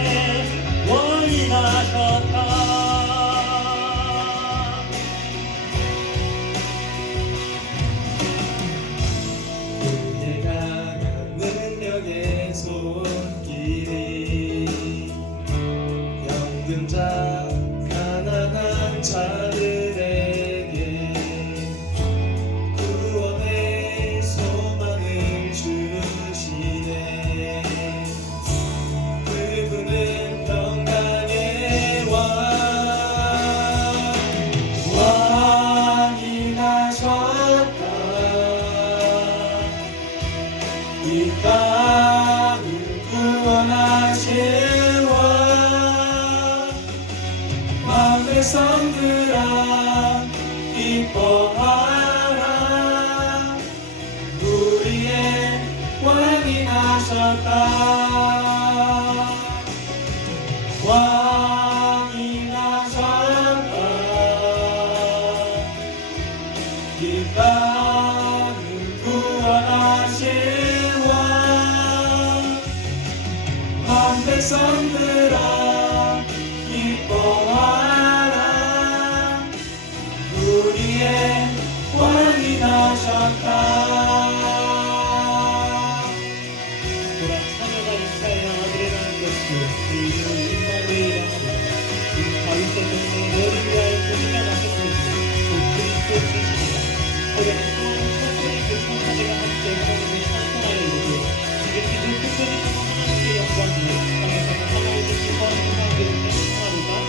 왕이 나셨다. 그의 강한 능력의 손길이 병든 자 가난한 자들에게 구원의 소망을 주시네. 그분은 평강의 왕이 나셨다. 이 땅을 구원하실 왕. 만 백성들아 기뻐하라. 우리의 왕이 나셨다. 왕이 나셨다. 이 땅을 구원하실 왕. 만 백성들아 기뻐하라. 우리의 왕이 나셨다. 보라 처녀가 인사해 아들이라는 것을 그리고 임마누엘이라 하며 이 다윗의 동네에 너를 위하여 고기가 나셨으니 곧 그리스도 주시니라. 호련한 소원 천국의 그 천사들과 함께 하나님을 찬송하여 이르되 지극히 높은 곳이 하나님의 영광이요 땅에서는 하나님의 기뻐하는 사람들을 찬송하로다. 아멘.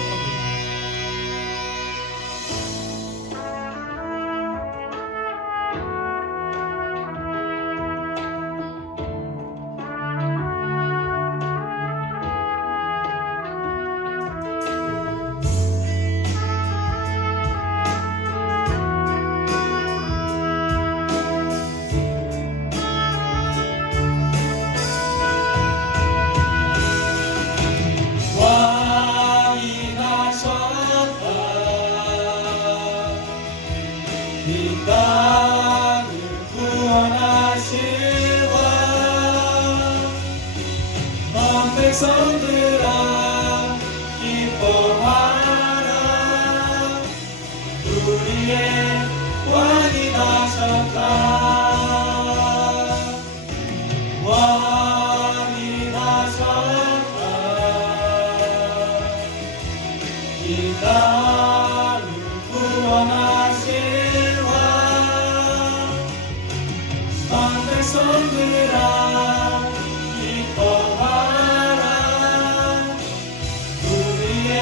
왕이 나셨다. 이 땅을 구원하실 왕. 만 백성들아 기뻐하라. 우리의 왕이 나셨다. 왕이 나셨다. 이 땅을 구원하실 왕. 만 백성들아 기뻐하라. 우리의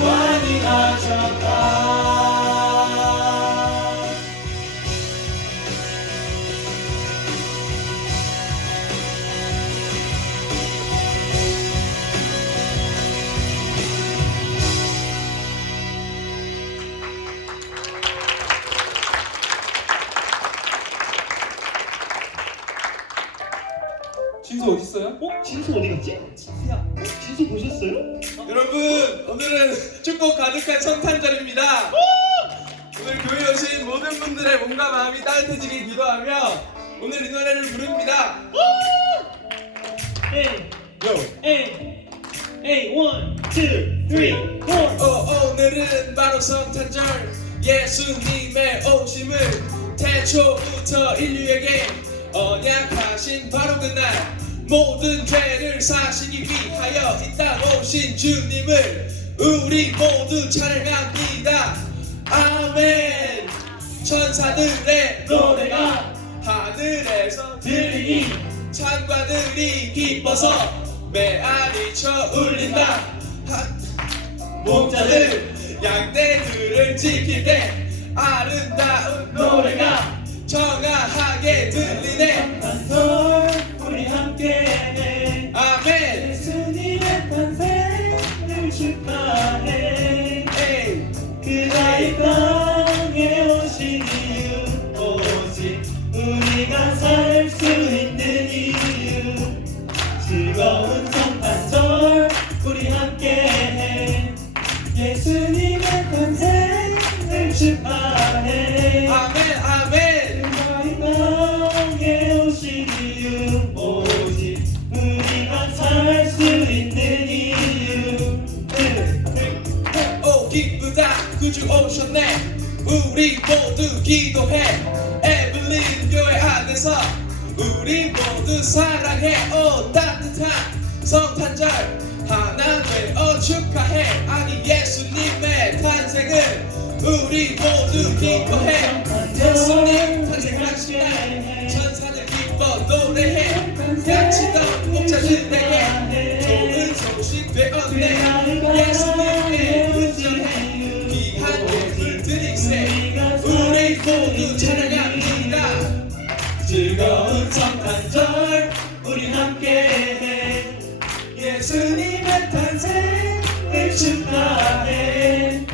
왕이 나셨다. 진수 어디 있어요? 진수 어디 갔지? 진수야. 진수 보셨어요? 여러분 오늘은 축복 가득한 성탄절입니다. 오늘 교회에 오신 모든 분들의 몸과 마음이 따뜻해지길 기도하며 오늘 이 노래를 부릅니다. 에이, 요. 에이, 에이, 1, 2, 3, 4. 오늘은 바로 성탄절 예수님의 오심을 태초부터 인류에게 언약하신 바로 그날 모든 죄를 사시기 위하여 이 땅 오신 주님을 우리 모두 찬양합니다. 아멘. 천사들의 노래가 하늘에서 들리니 찬과들이 기뻐서 메아리 쳐 울린다. 목자들 양떼들을 지킬 때 아름다운 노래가 청아하게 들리네. 단솔 우리 함께해 아멘. 예수님의 탄생을 축하해 에이. 그가 이 땅에 오신 이유 오직 우리가 살 수 있는 이유 즐거운 성탄절 우리 함께해 예수님의 탄생을 축하해 아멘 아멘. 그가 이 땅에 오신 이유 오직 우리가 살 수 있는 이유 오 기쁘다 구주 오셨네. 우리 모두 기도해. 에블린 교회 안에서 우리 모두 사랑해. 오 따뜻한 성탄절 하나 되어 축하해. 아니 예수님의 탄생을 우리 모두 기뻐해. 예수님 탄생하신 날 천사들 기뻐 노래해. 약치던 목자들에게 좋은 소식 되었네. 예수님의 운전해 귀한 예물 드리세. 우리 모두 찬양합니다. 즐거운 성탄절 우리 함께해 예수님의 탄생을 축하해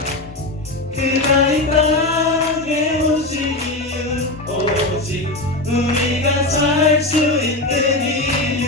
그가 이 땅에 오신 이유 오직 우리가 살 수 있는 이유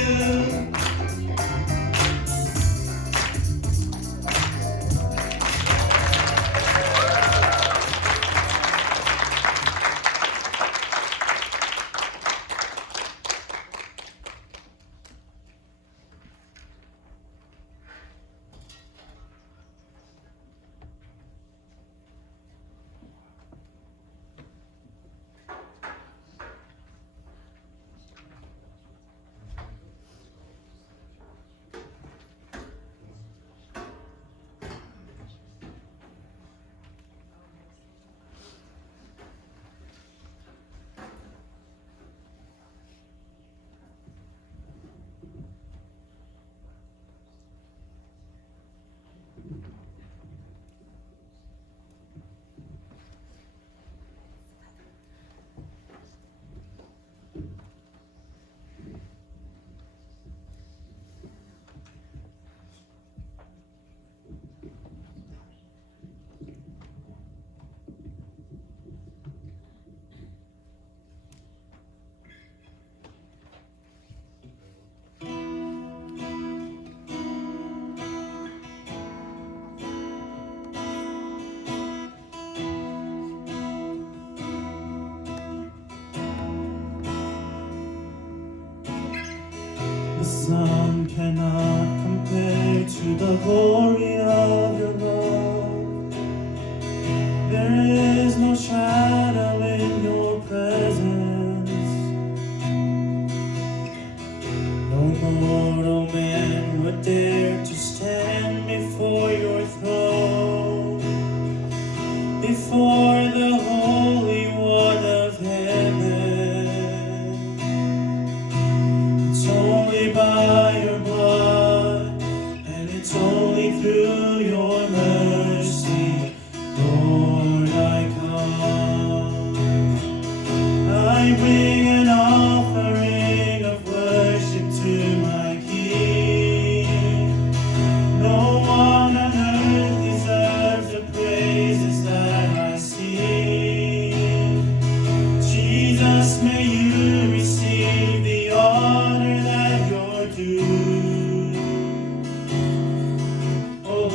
The sun cannot compare to the glory of your love. There is no shadow in your presence. No mortal man would dare to stand before your throne, before the Holy One of heaven. It's only by your blood, and it's only through your mercy, Lord, I come. I bring an offering of worship to my King. No one on earth deserves the praises that I sing. Jesus, may you receive the honor that you're due. Oh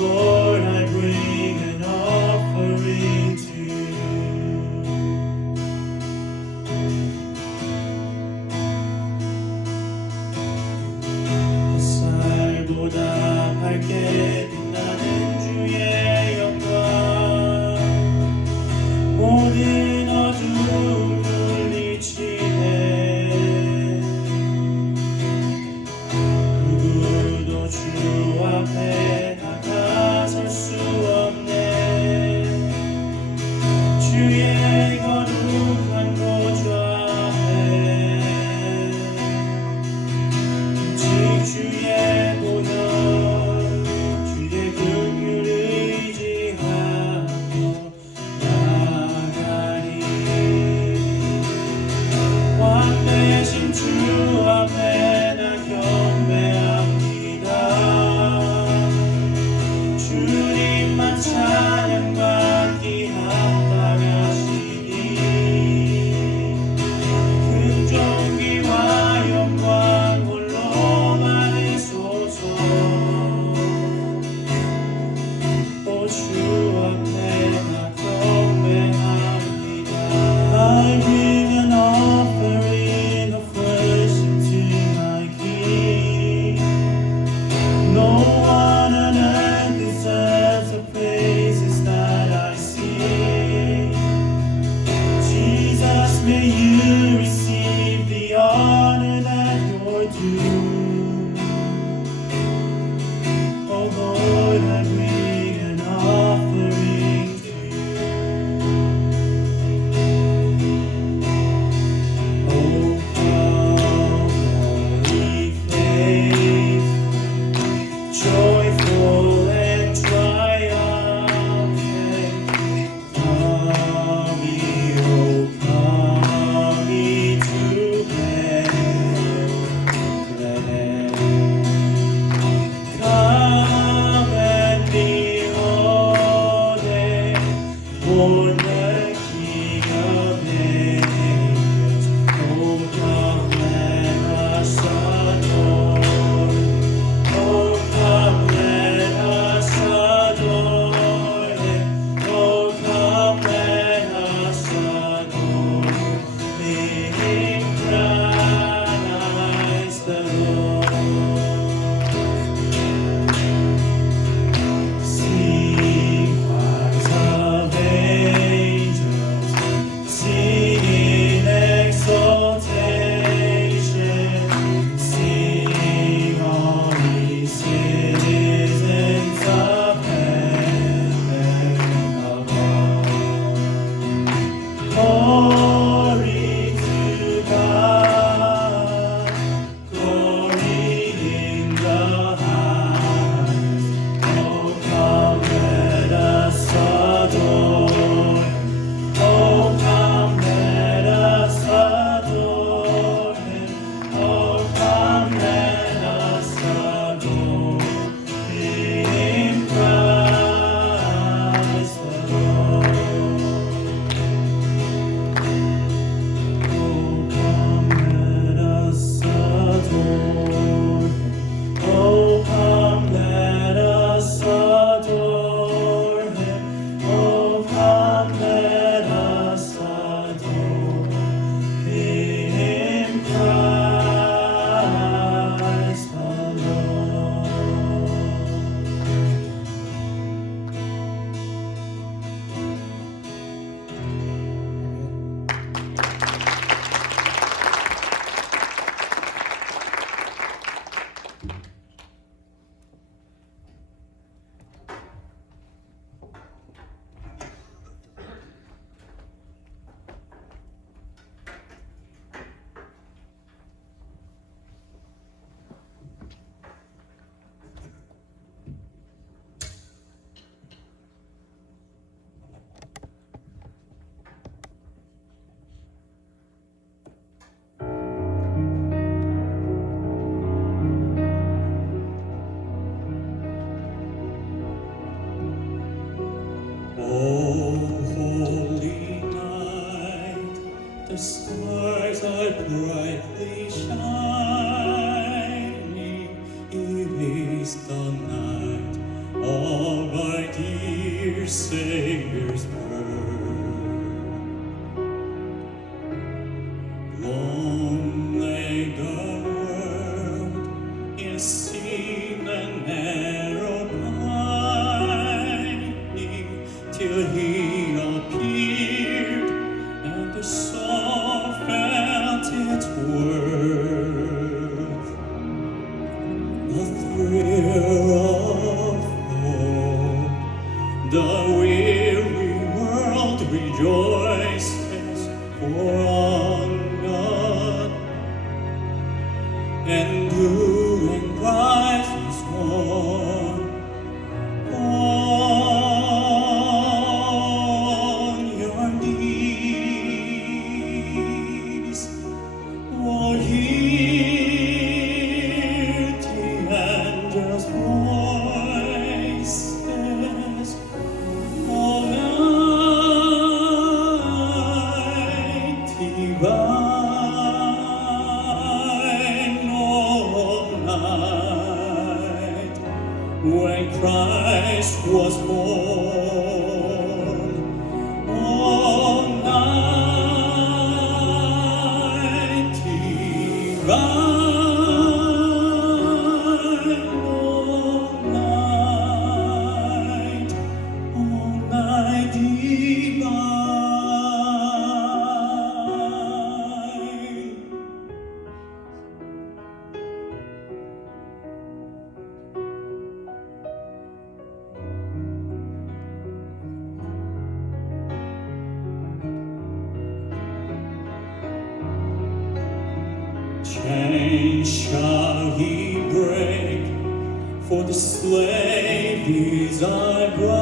of our dear Savior's birth. Long lay the world in sin and narrow pining, till He appeared, and the soul felt its worth. The thrill of hope, the weary world rejoices, for on God and blue and bright is born. On your knees, oh, hear the angels' voices, all night divine, all night, when Christ was born, all night divine, all night divine. Chains shall He break, for the slave is our brother,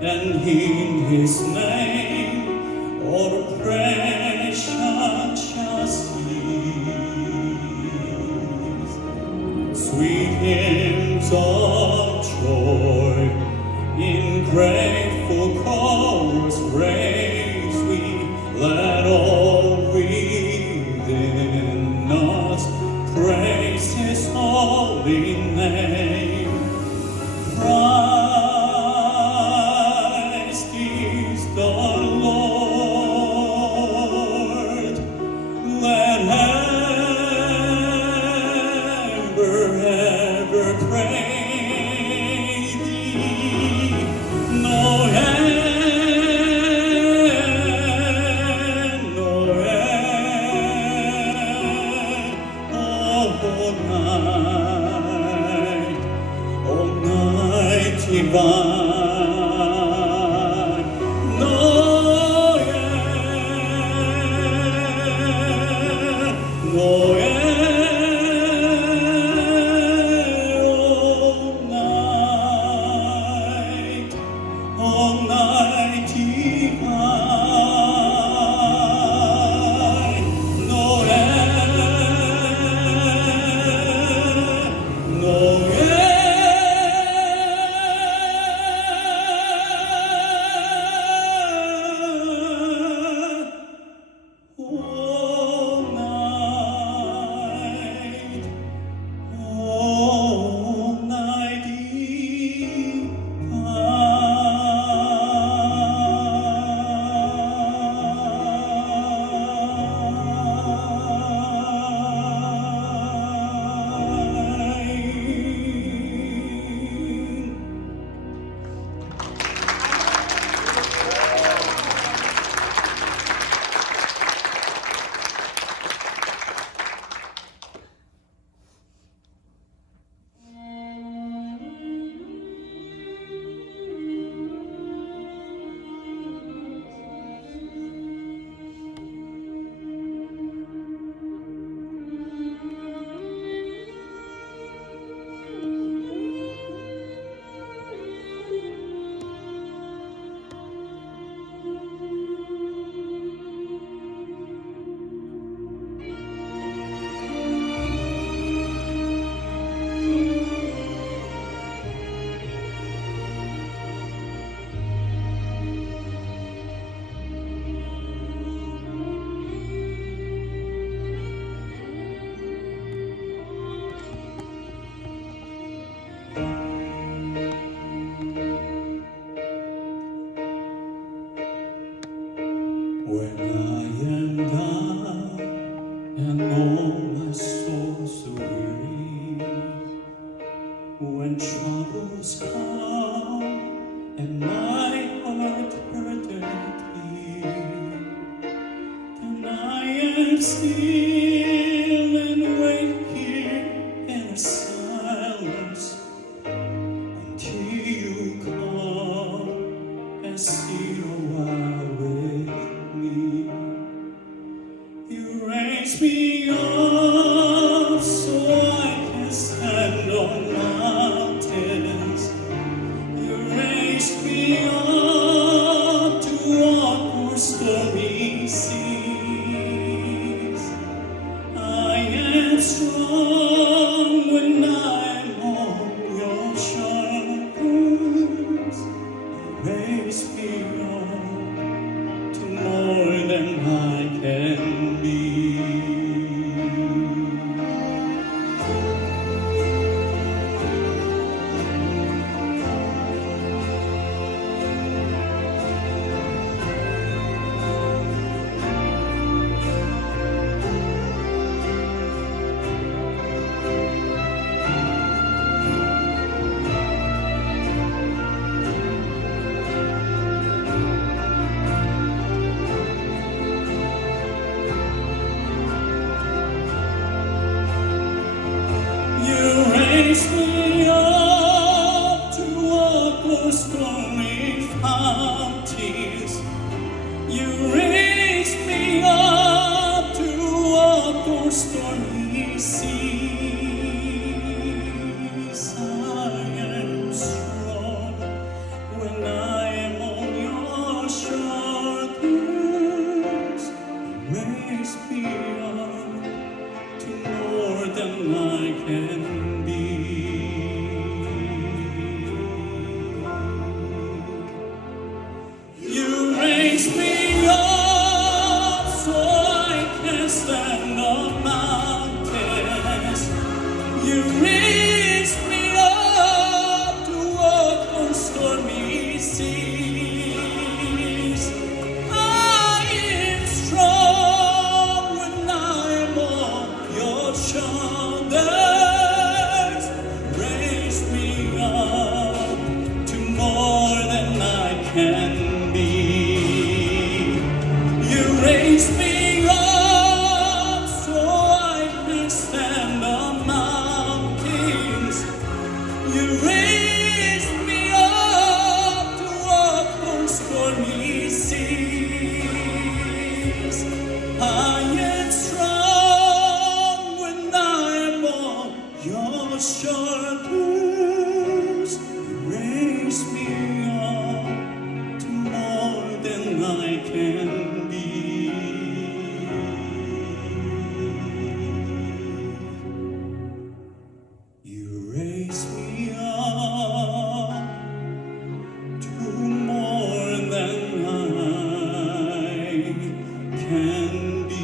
and in His name all oppression shall cease. Sweet hymns of joy in grateful chorus raise we, let all within us praise His holy name. Christ is the Lord. Let ever praise Thee. No end, no end. All night divine. No end, no end. All night divine. No end, no end. When troubles come and my heart hurteth thee, then I am still and wait here in silence until you come and sit a while with me. You raise me up so I can stand on mountains. You raise me up to walk o'er stormy seas. I am strong when I'm on your shoulders. You raise me up to more than I can be. You raise me up to walk o'er stormy fountains. You raise me up to walk o'er stormy seas. I am strong when I am on your shoulders. You raise me up to more than I can be. You raise me up so I can stand on mountains. You raise me up to walk on stormy seas. I am strong when I'm on your shoulders. Raise me up to more than I can be. You raise me up so I can stand on mountains. You raise me up to walk on stormy seas. I am strong when I'm on your shoulders. You raise me up to more than I can be. You raise me up to more than I can be.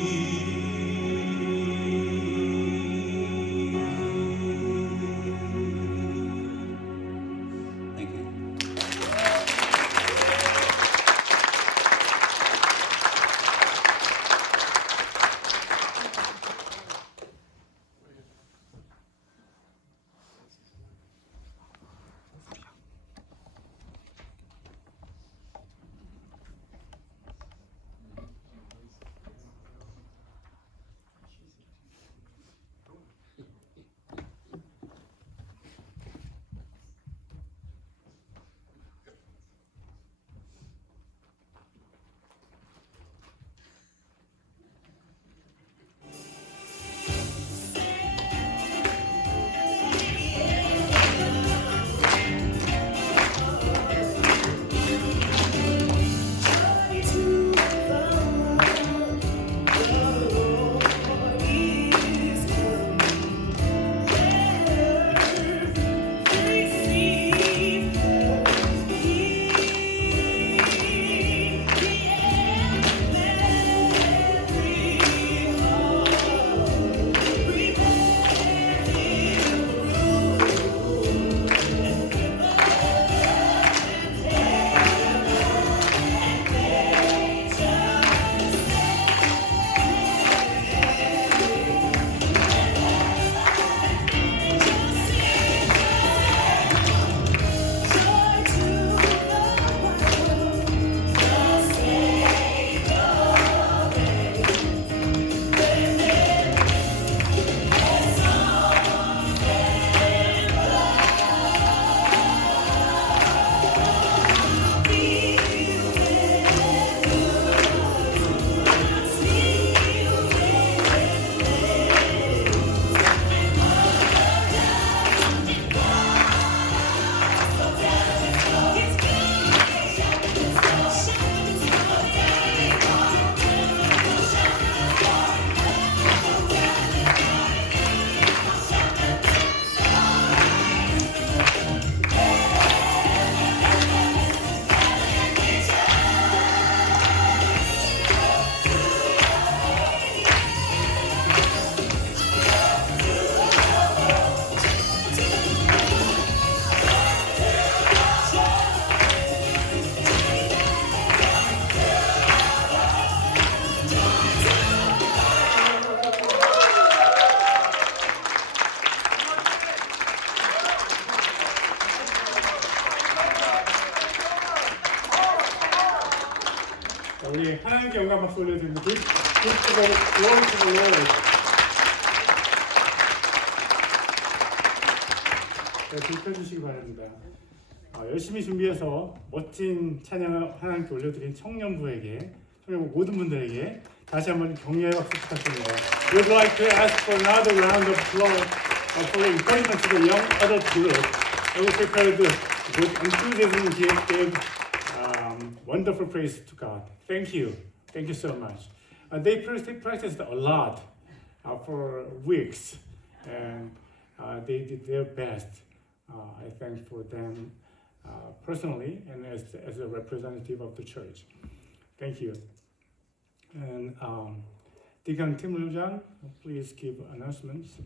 자, 우리 하나님께 영광 박수 올려드립니다. Give glory to the Lord. 네, 불 켜주시기 바랍니다. 열심히 준비해서 멋진 찬양을 하나님께 올려드린 청년부에게, 청년부 모든 분들에게 다시 한번 격려의 박수 부탁드립니다. We'd like to ask for another round of applause for encouragement to the young adult group. I will prepare with enthusiasm give wonderful praise to God. Thank you. Thank you so much. They practiced a lot for weeks, and they did their best. I thank for them personally and as a representative of the church. Thank you. And Deacon Tim Lujan, please give announcements.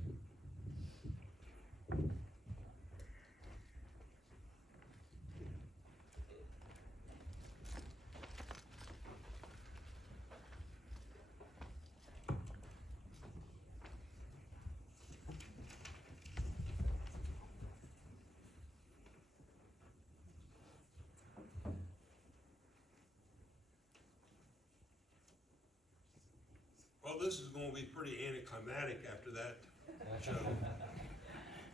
Well, this is going to be pretty anticlimactic after that show.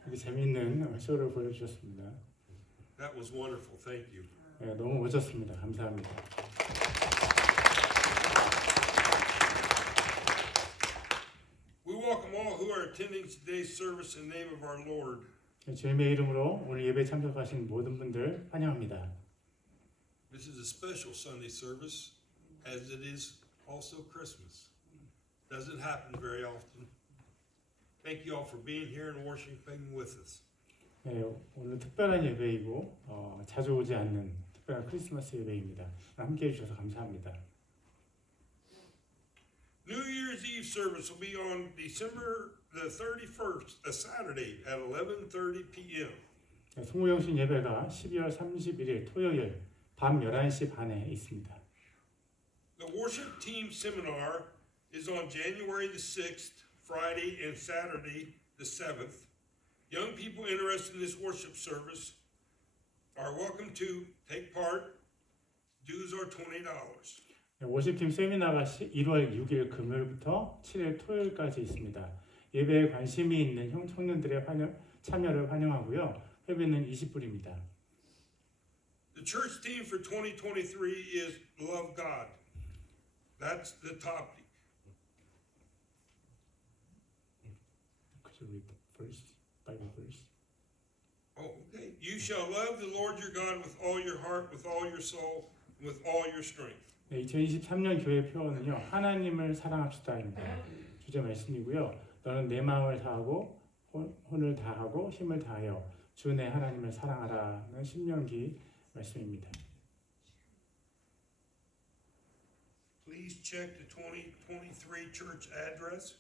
이렇게 재미있는 쇼를 보여주셨습니다. That was wonderful. Thank you. 네, 너무 멋졌습니다. 감사합니다. We welcome all who are attending today's service in the name of our Lord. 주님의 이름으로 오늘 예배에 참석하신 모든 분들 환영합니다. This is a special Sunday service, as it is also Christmas. Doesn't happen very often. Thank you all for being here and worshiping with us. 네, 오늘 특별한 예배이고 자주 오지 않는 특별한 크리스마스 예배입니다. 함께해 주셔서 감사합니다. New Year's Eve service will be on December the 31st, a Saturday at 11:30 p.m. 네, 송구영신 예배가 12월 31일 토요일 밤 11시 반에 있습니다. The worship team seminar is on January the 6th, Friday and Saturday the 7th. Young people interested in this worship service are welcome to take part. Dues are $20. 네, 워십팀 세미나가 1월 6일 금요일부터 7일 토요일까지 있습니다. 예배에 관심이 있는 청년들의 참여를 환영하고요. 회비는 20불입니다. The church theme for 2023 is Love God. That's the topic. Could you read the first Bible verse? Oh, okay. You shall love the Lord your God with all your heart, with all your soul, and with all your strength. 네, 2023년 교회 표어는요. 하나님을 사랑합시다입니다. 주제 말씀이고요. 너는 내 마음을 다하고 혼을 다하고 힘을 다하여 주 내 하나님을 사랑하라는 신명기 말씀입니다. Please check the 2023 church address.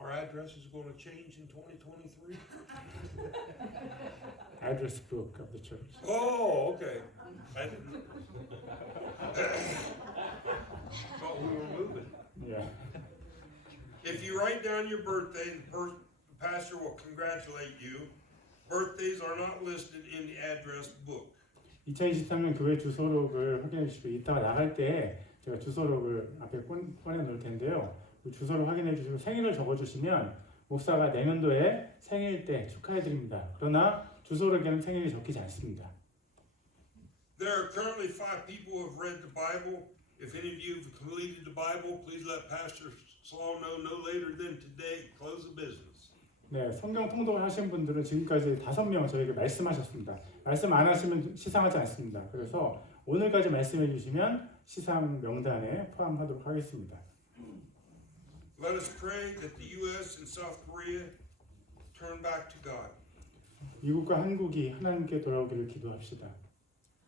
Our address is going to change in 2023. Address book of the church. Oh, okay. I didn't. Thought we were moving. Yeah. If you write down your birthday, the pastor will congratulate you. Birthdays are not listed in the address book. 2023년 교회 주소록을 확인해 주시고 이따가 나갈 때 제가 주소록을 앞에 꺼내 놓을 텐데요. 그 주소를 확인해 주시고 생일을 적어 주시면 목사가 내년도에 생일 때 축하해 드립니다. 그러나 주소록에는 생일이 적히지 않습니다. There are currently 5 people who have read the Bible. If any of you have completed the Bible, please let Pastor Sloan know no later than today. Close the business. 네, 성경 통독을 하신 분들은 지금까지 5명 저에게 말씀하셨습니다. 말씀 안 하시면 시상하지 않습니다. 그래서 오늘까지 말씀해 주시면 시상 명단에 포함하도록 하겠습니다. Let us pray that the U.S. and South Korea turn back to God. 미국과 한국이 하나님께 돌아오기를 기도합시다.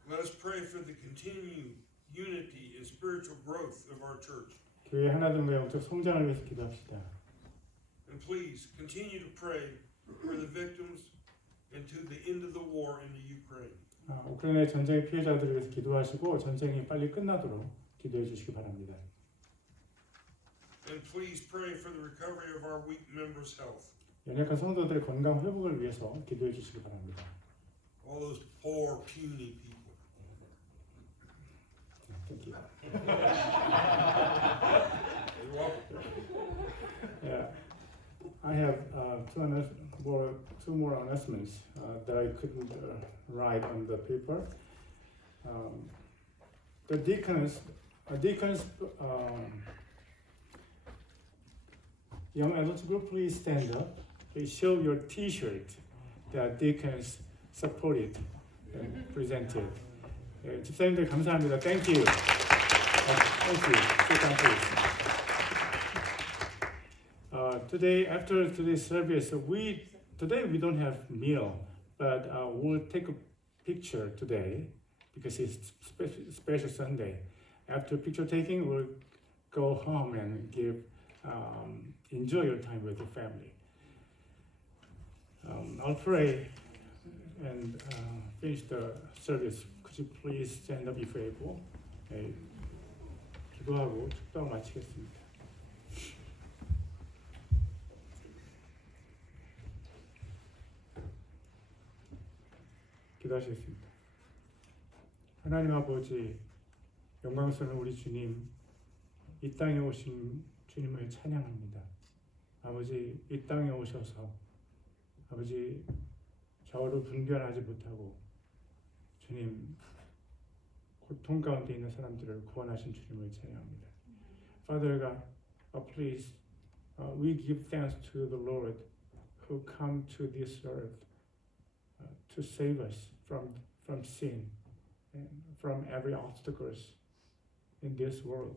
Let us pray for the continued unity and spiritual growth of our church. 교회 하나됨과 영적 성장을 위해서 기도합시다. And please continue to pray for the victims and to the end of the war in the Ukraine. 우크라이나 전쟁의 피해자들을 위해서 기도하시고 전쟁이 빨리 끝나도록 기도해 주시기 바랍니다. And please pray for the recovery of our weak members' health. 연약한 성도들의 건강 회복을 위해서 기도해 주시기 바랍니다. All those poor, puny people. Thank you. Yeah, I have two more announcements that I couldn't write on the paper. The deacons, young adult group, please stand up. Please show your T-shirt that deacons supported and presented. 집사님들 감사합니다. Thank you. Thank you. Sit down, please. Today, after today's service, today we don't have meal, but we'll take a picture today because it's special Sunday. After picture taking, we'll go home and enjoy your time with your family. I'll pray and finish the service. Could you please stand up if you're able? 네, 기도하고 축도하고 마치겠습니다. 기도하시겠습니다. 하나님 아버지, 영광스러운 우리 주님, 이 땅에 오신 주님을 찬양합니다. 아버지, 이 땅에 오셔서 아버지 좌우로 분별하지 못하고 주님 고통 가운데 있는 사람들을 구원하신 주님을 찬양합니다. Father God, please, we give thanks to the Lord who come to this earth to save us from sin and from every obstacles in this world.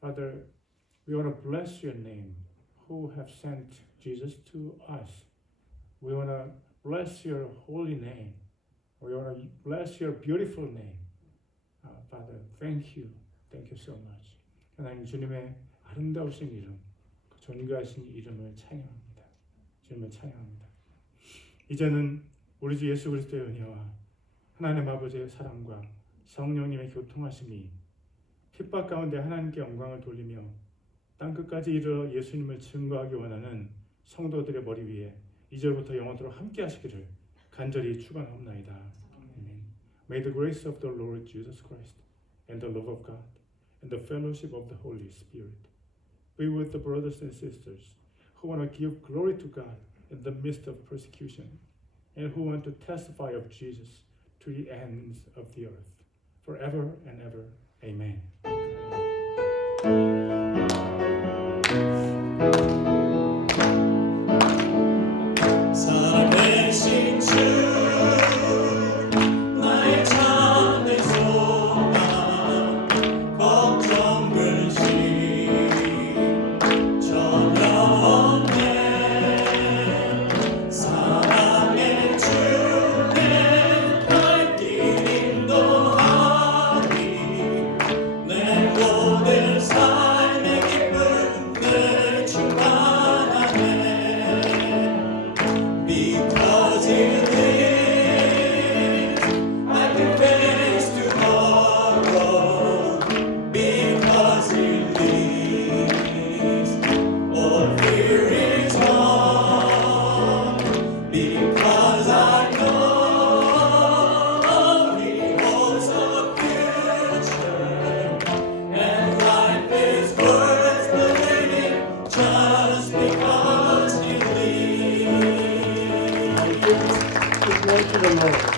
Father, we want to bless your name, who have sent Jesus to us. We want to bless your holy name. We want to bless your beautiful name. Father, thank you. Thank you so much. 하나님 주님의 아름다우신 이름, 그 존귀하신 이름을 찬양합니다. 주님을 찬양합니다. 이제는 우리 주 예수 그리스도의 은혜와 하나님 아버지의 사랑과 성령님의 교통하심이 핍박 가운데 하나님께 영광을 돌리며 땅끝까지 이르러 예수님을 증거하기 원하는 성도들의 머리 위에 이제부터 영원토록 함께 하시기를 간절히 축원하옵나이다. 아멘. May the grace of the Lord Jesus Christ and the love of God and the fellowship of the Holy Spirit be with the brothers and sisters who want to give glory to God in the midst of persecution and who want to testify of Jesus to the ends of the earth, forever and ever. Amen. 살아계신 주 나의 참된 소망 걱정 근심 전혀 없네 사랑의 주께 갈 길 인도하니 내 모든 삶의 기쁨 늘 충만하네 Because He lives, I can face tomorrow. Because He lives, all fear is gone. Because I know He holds a future, and life is worth the living just because He lives. Glory to the Lord.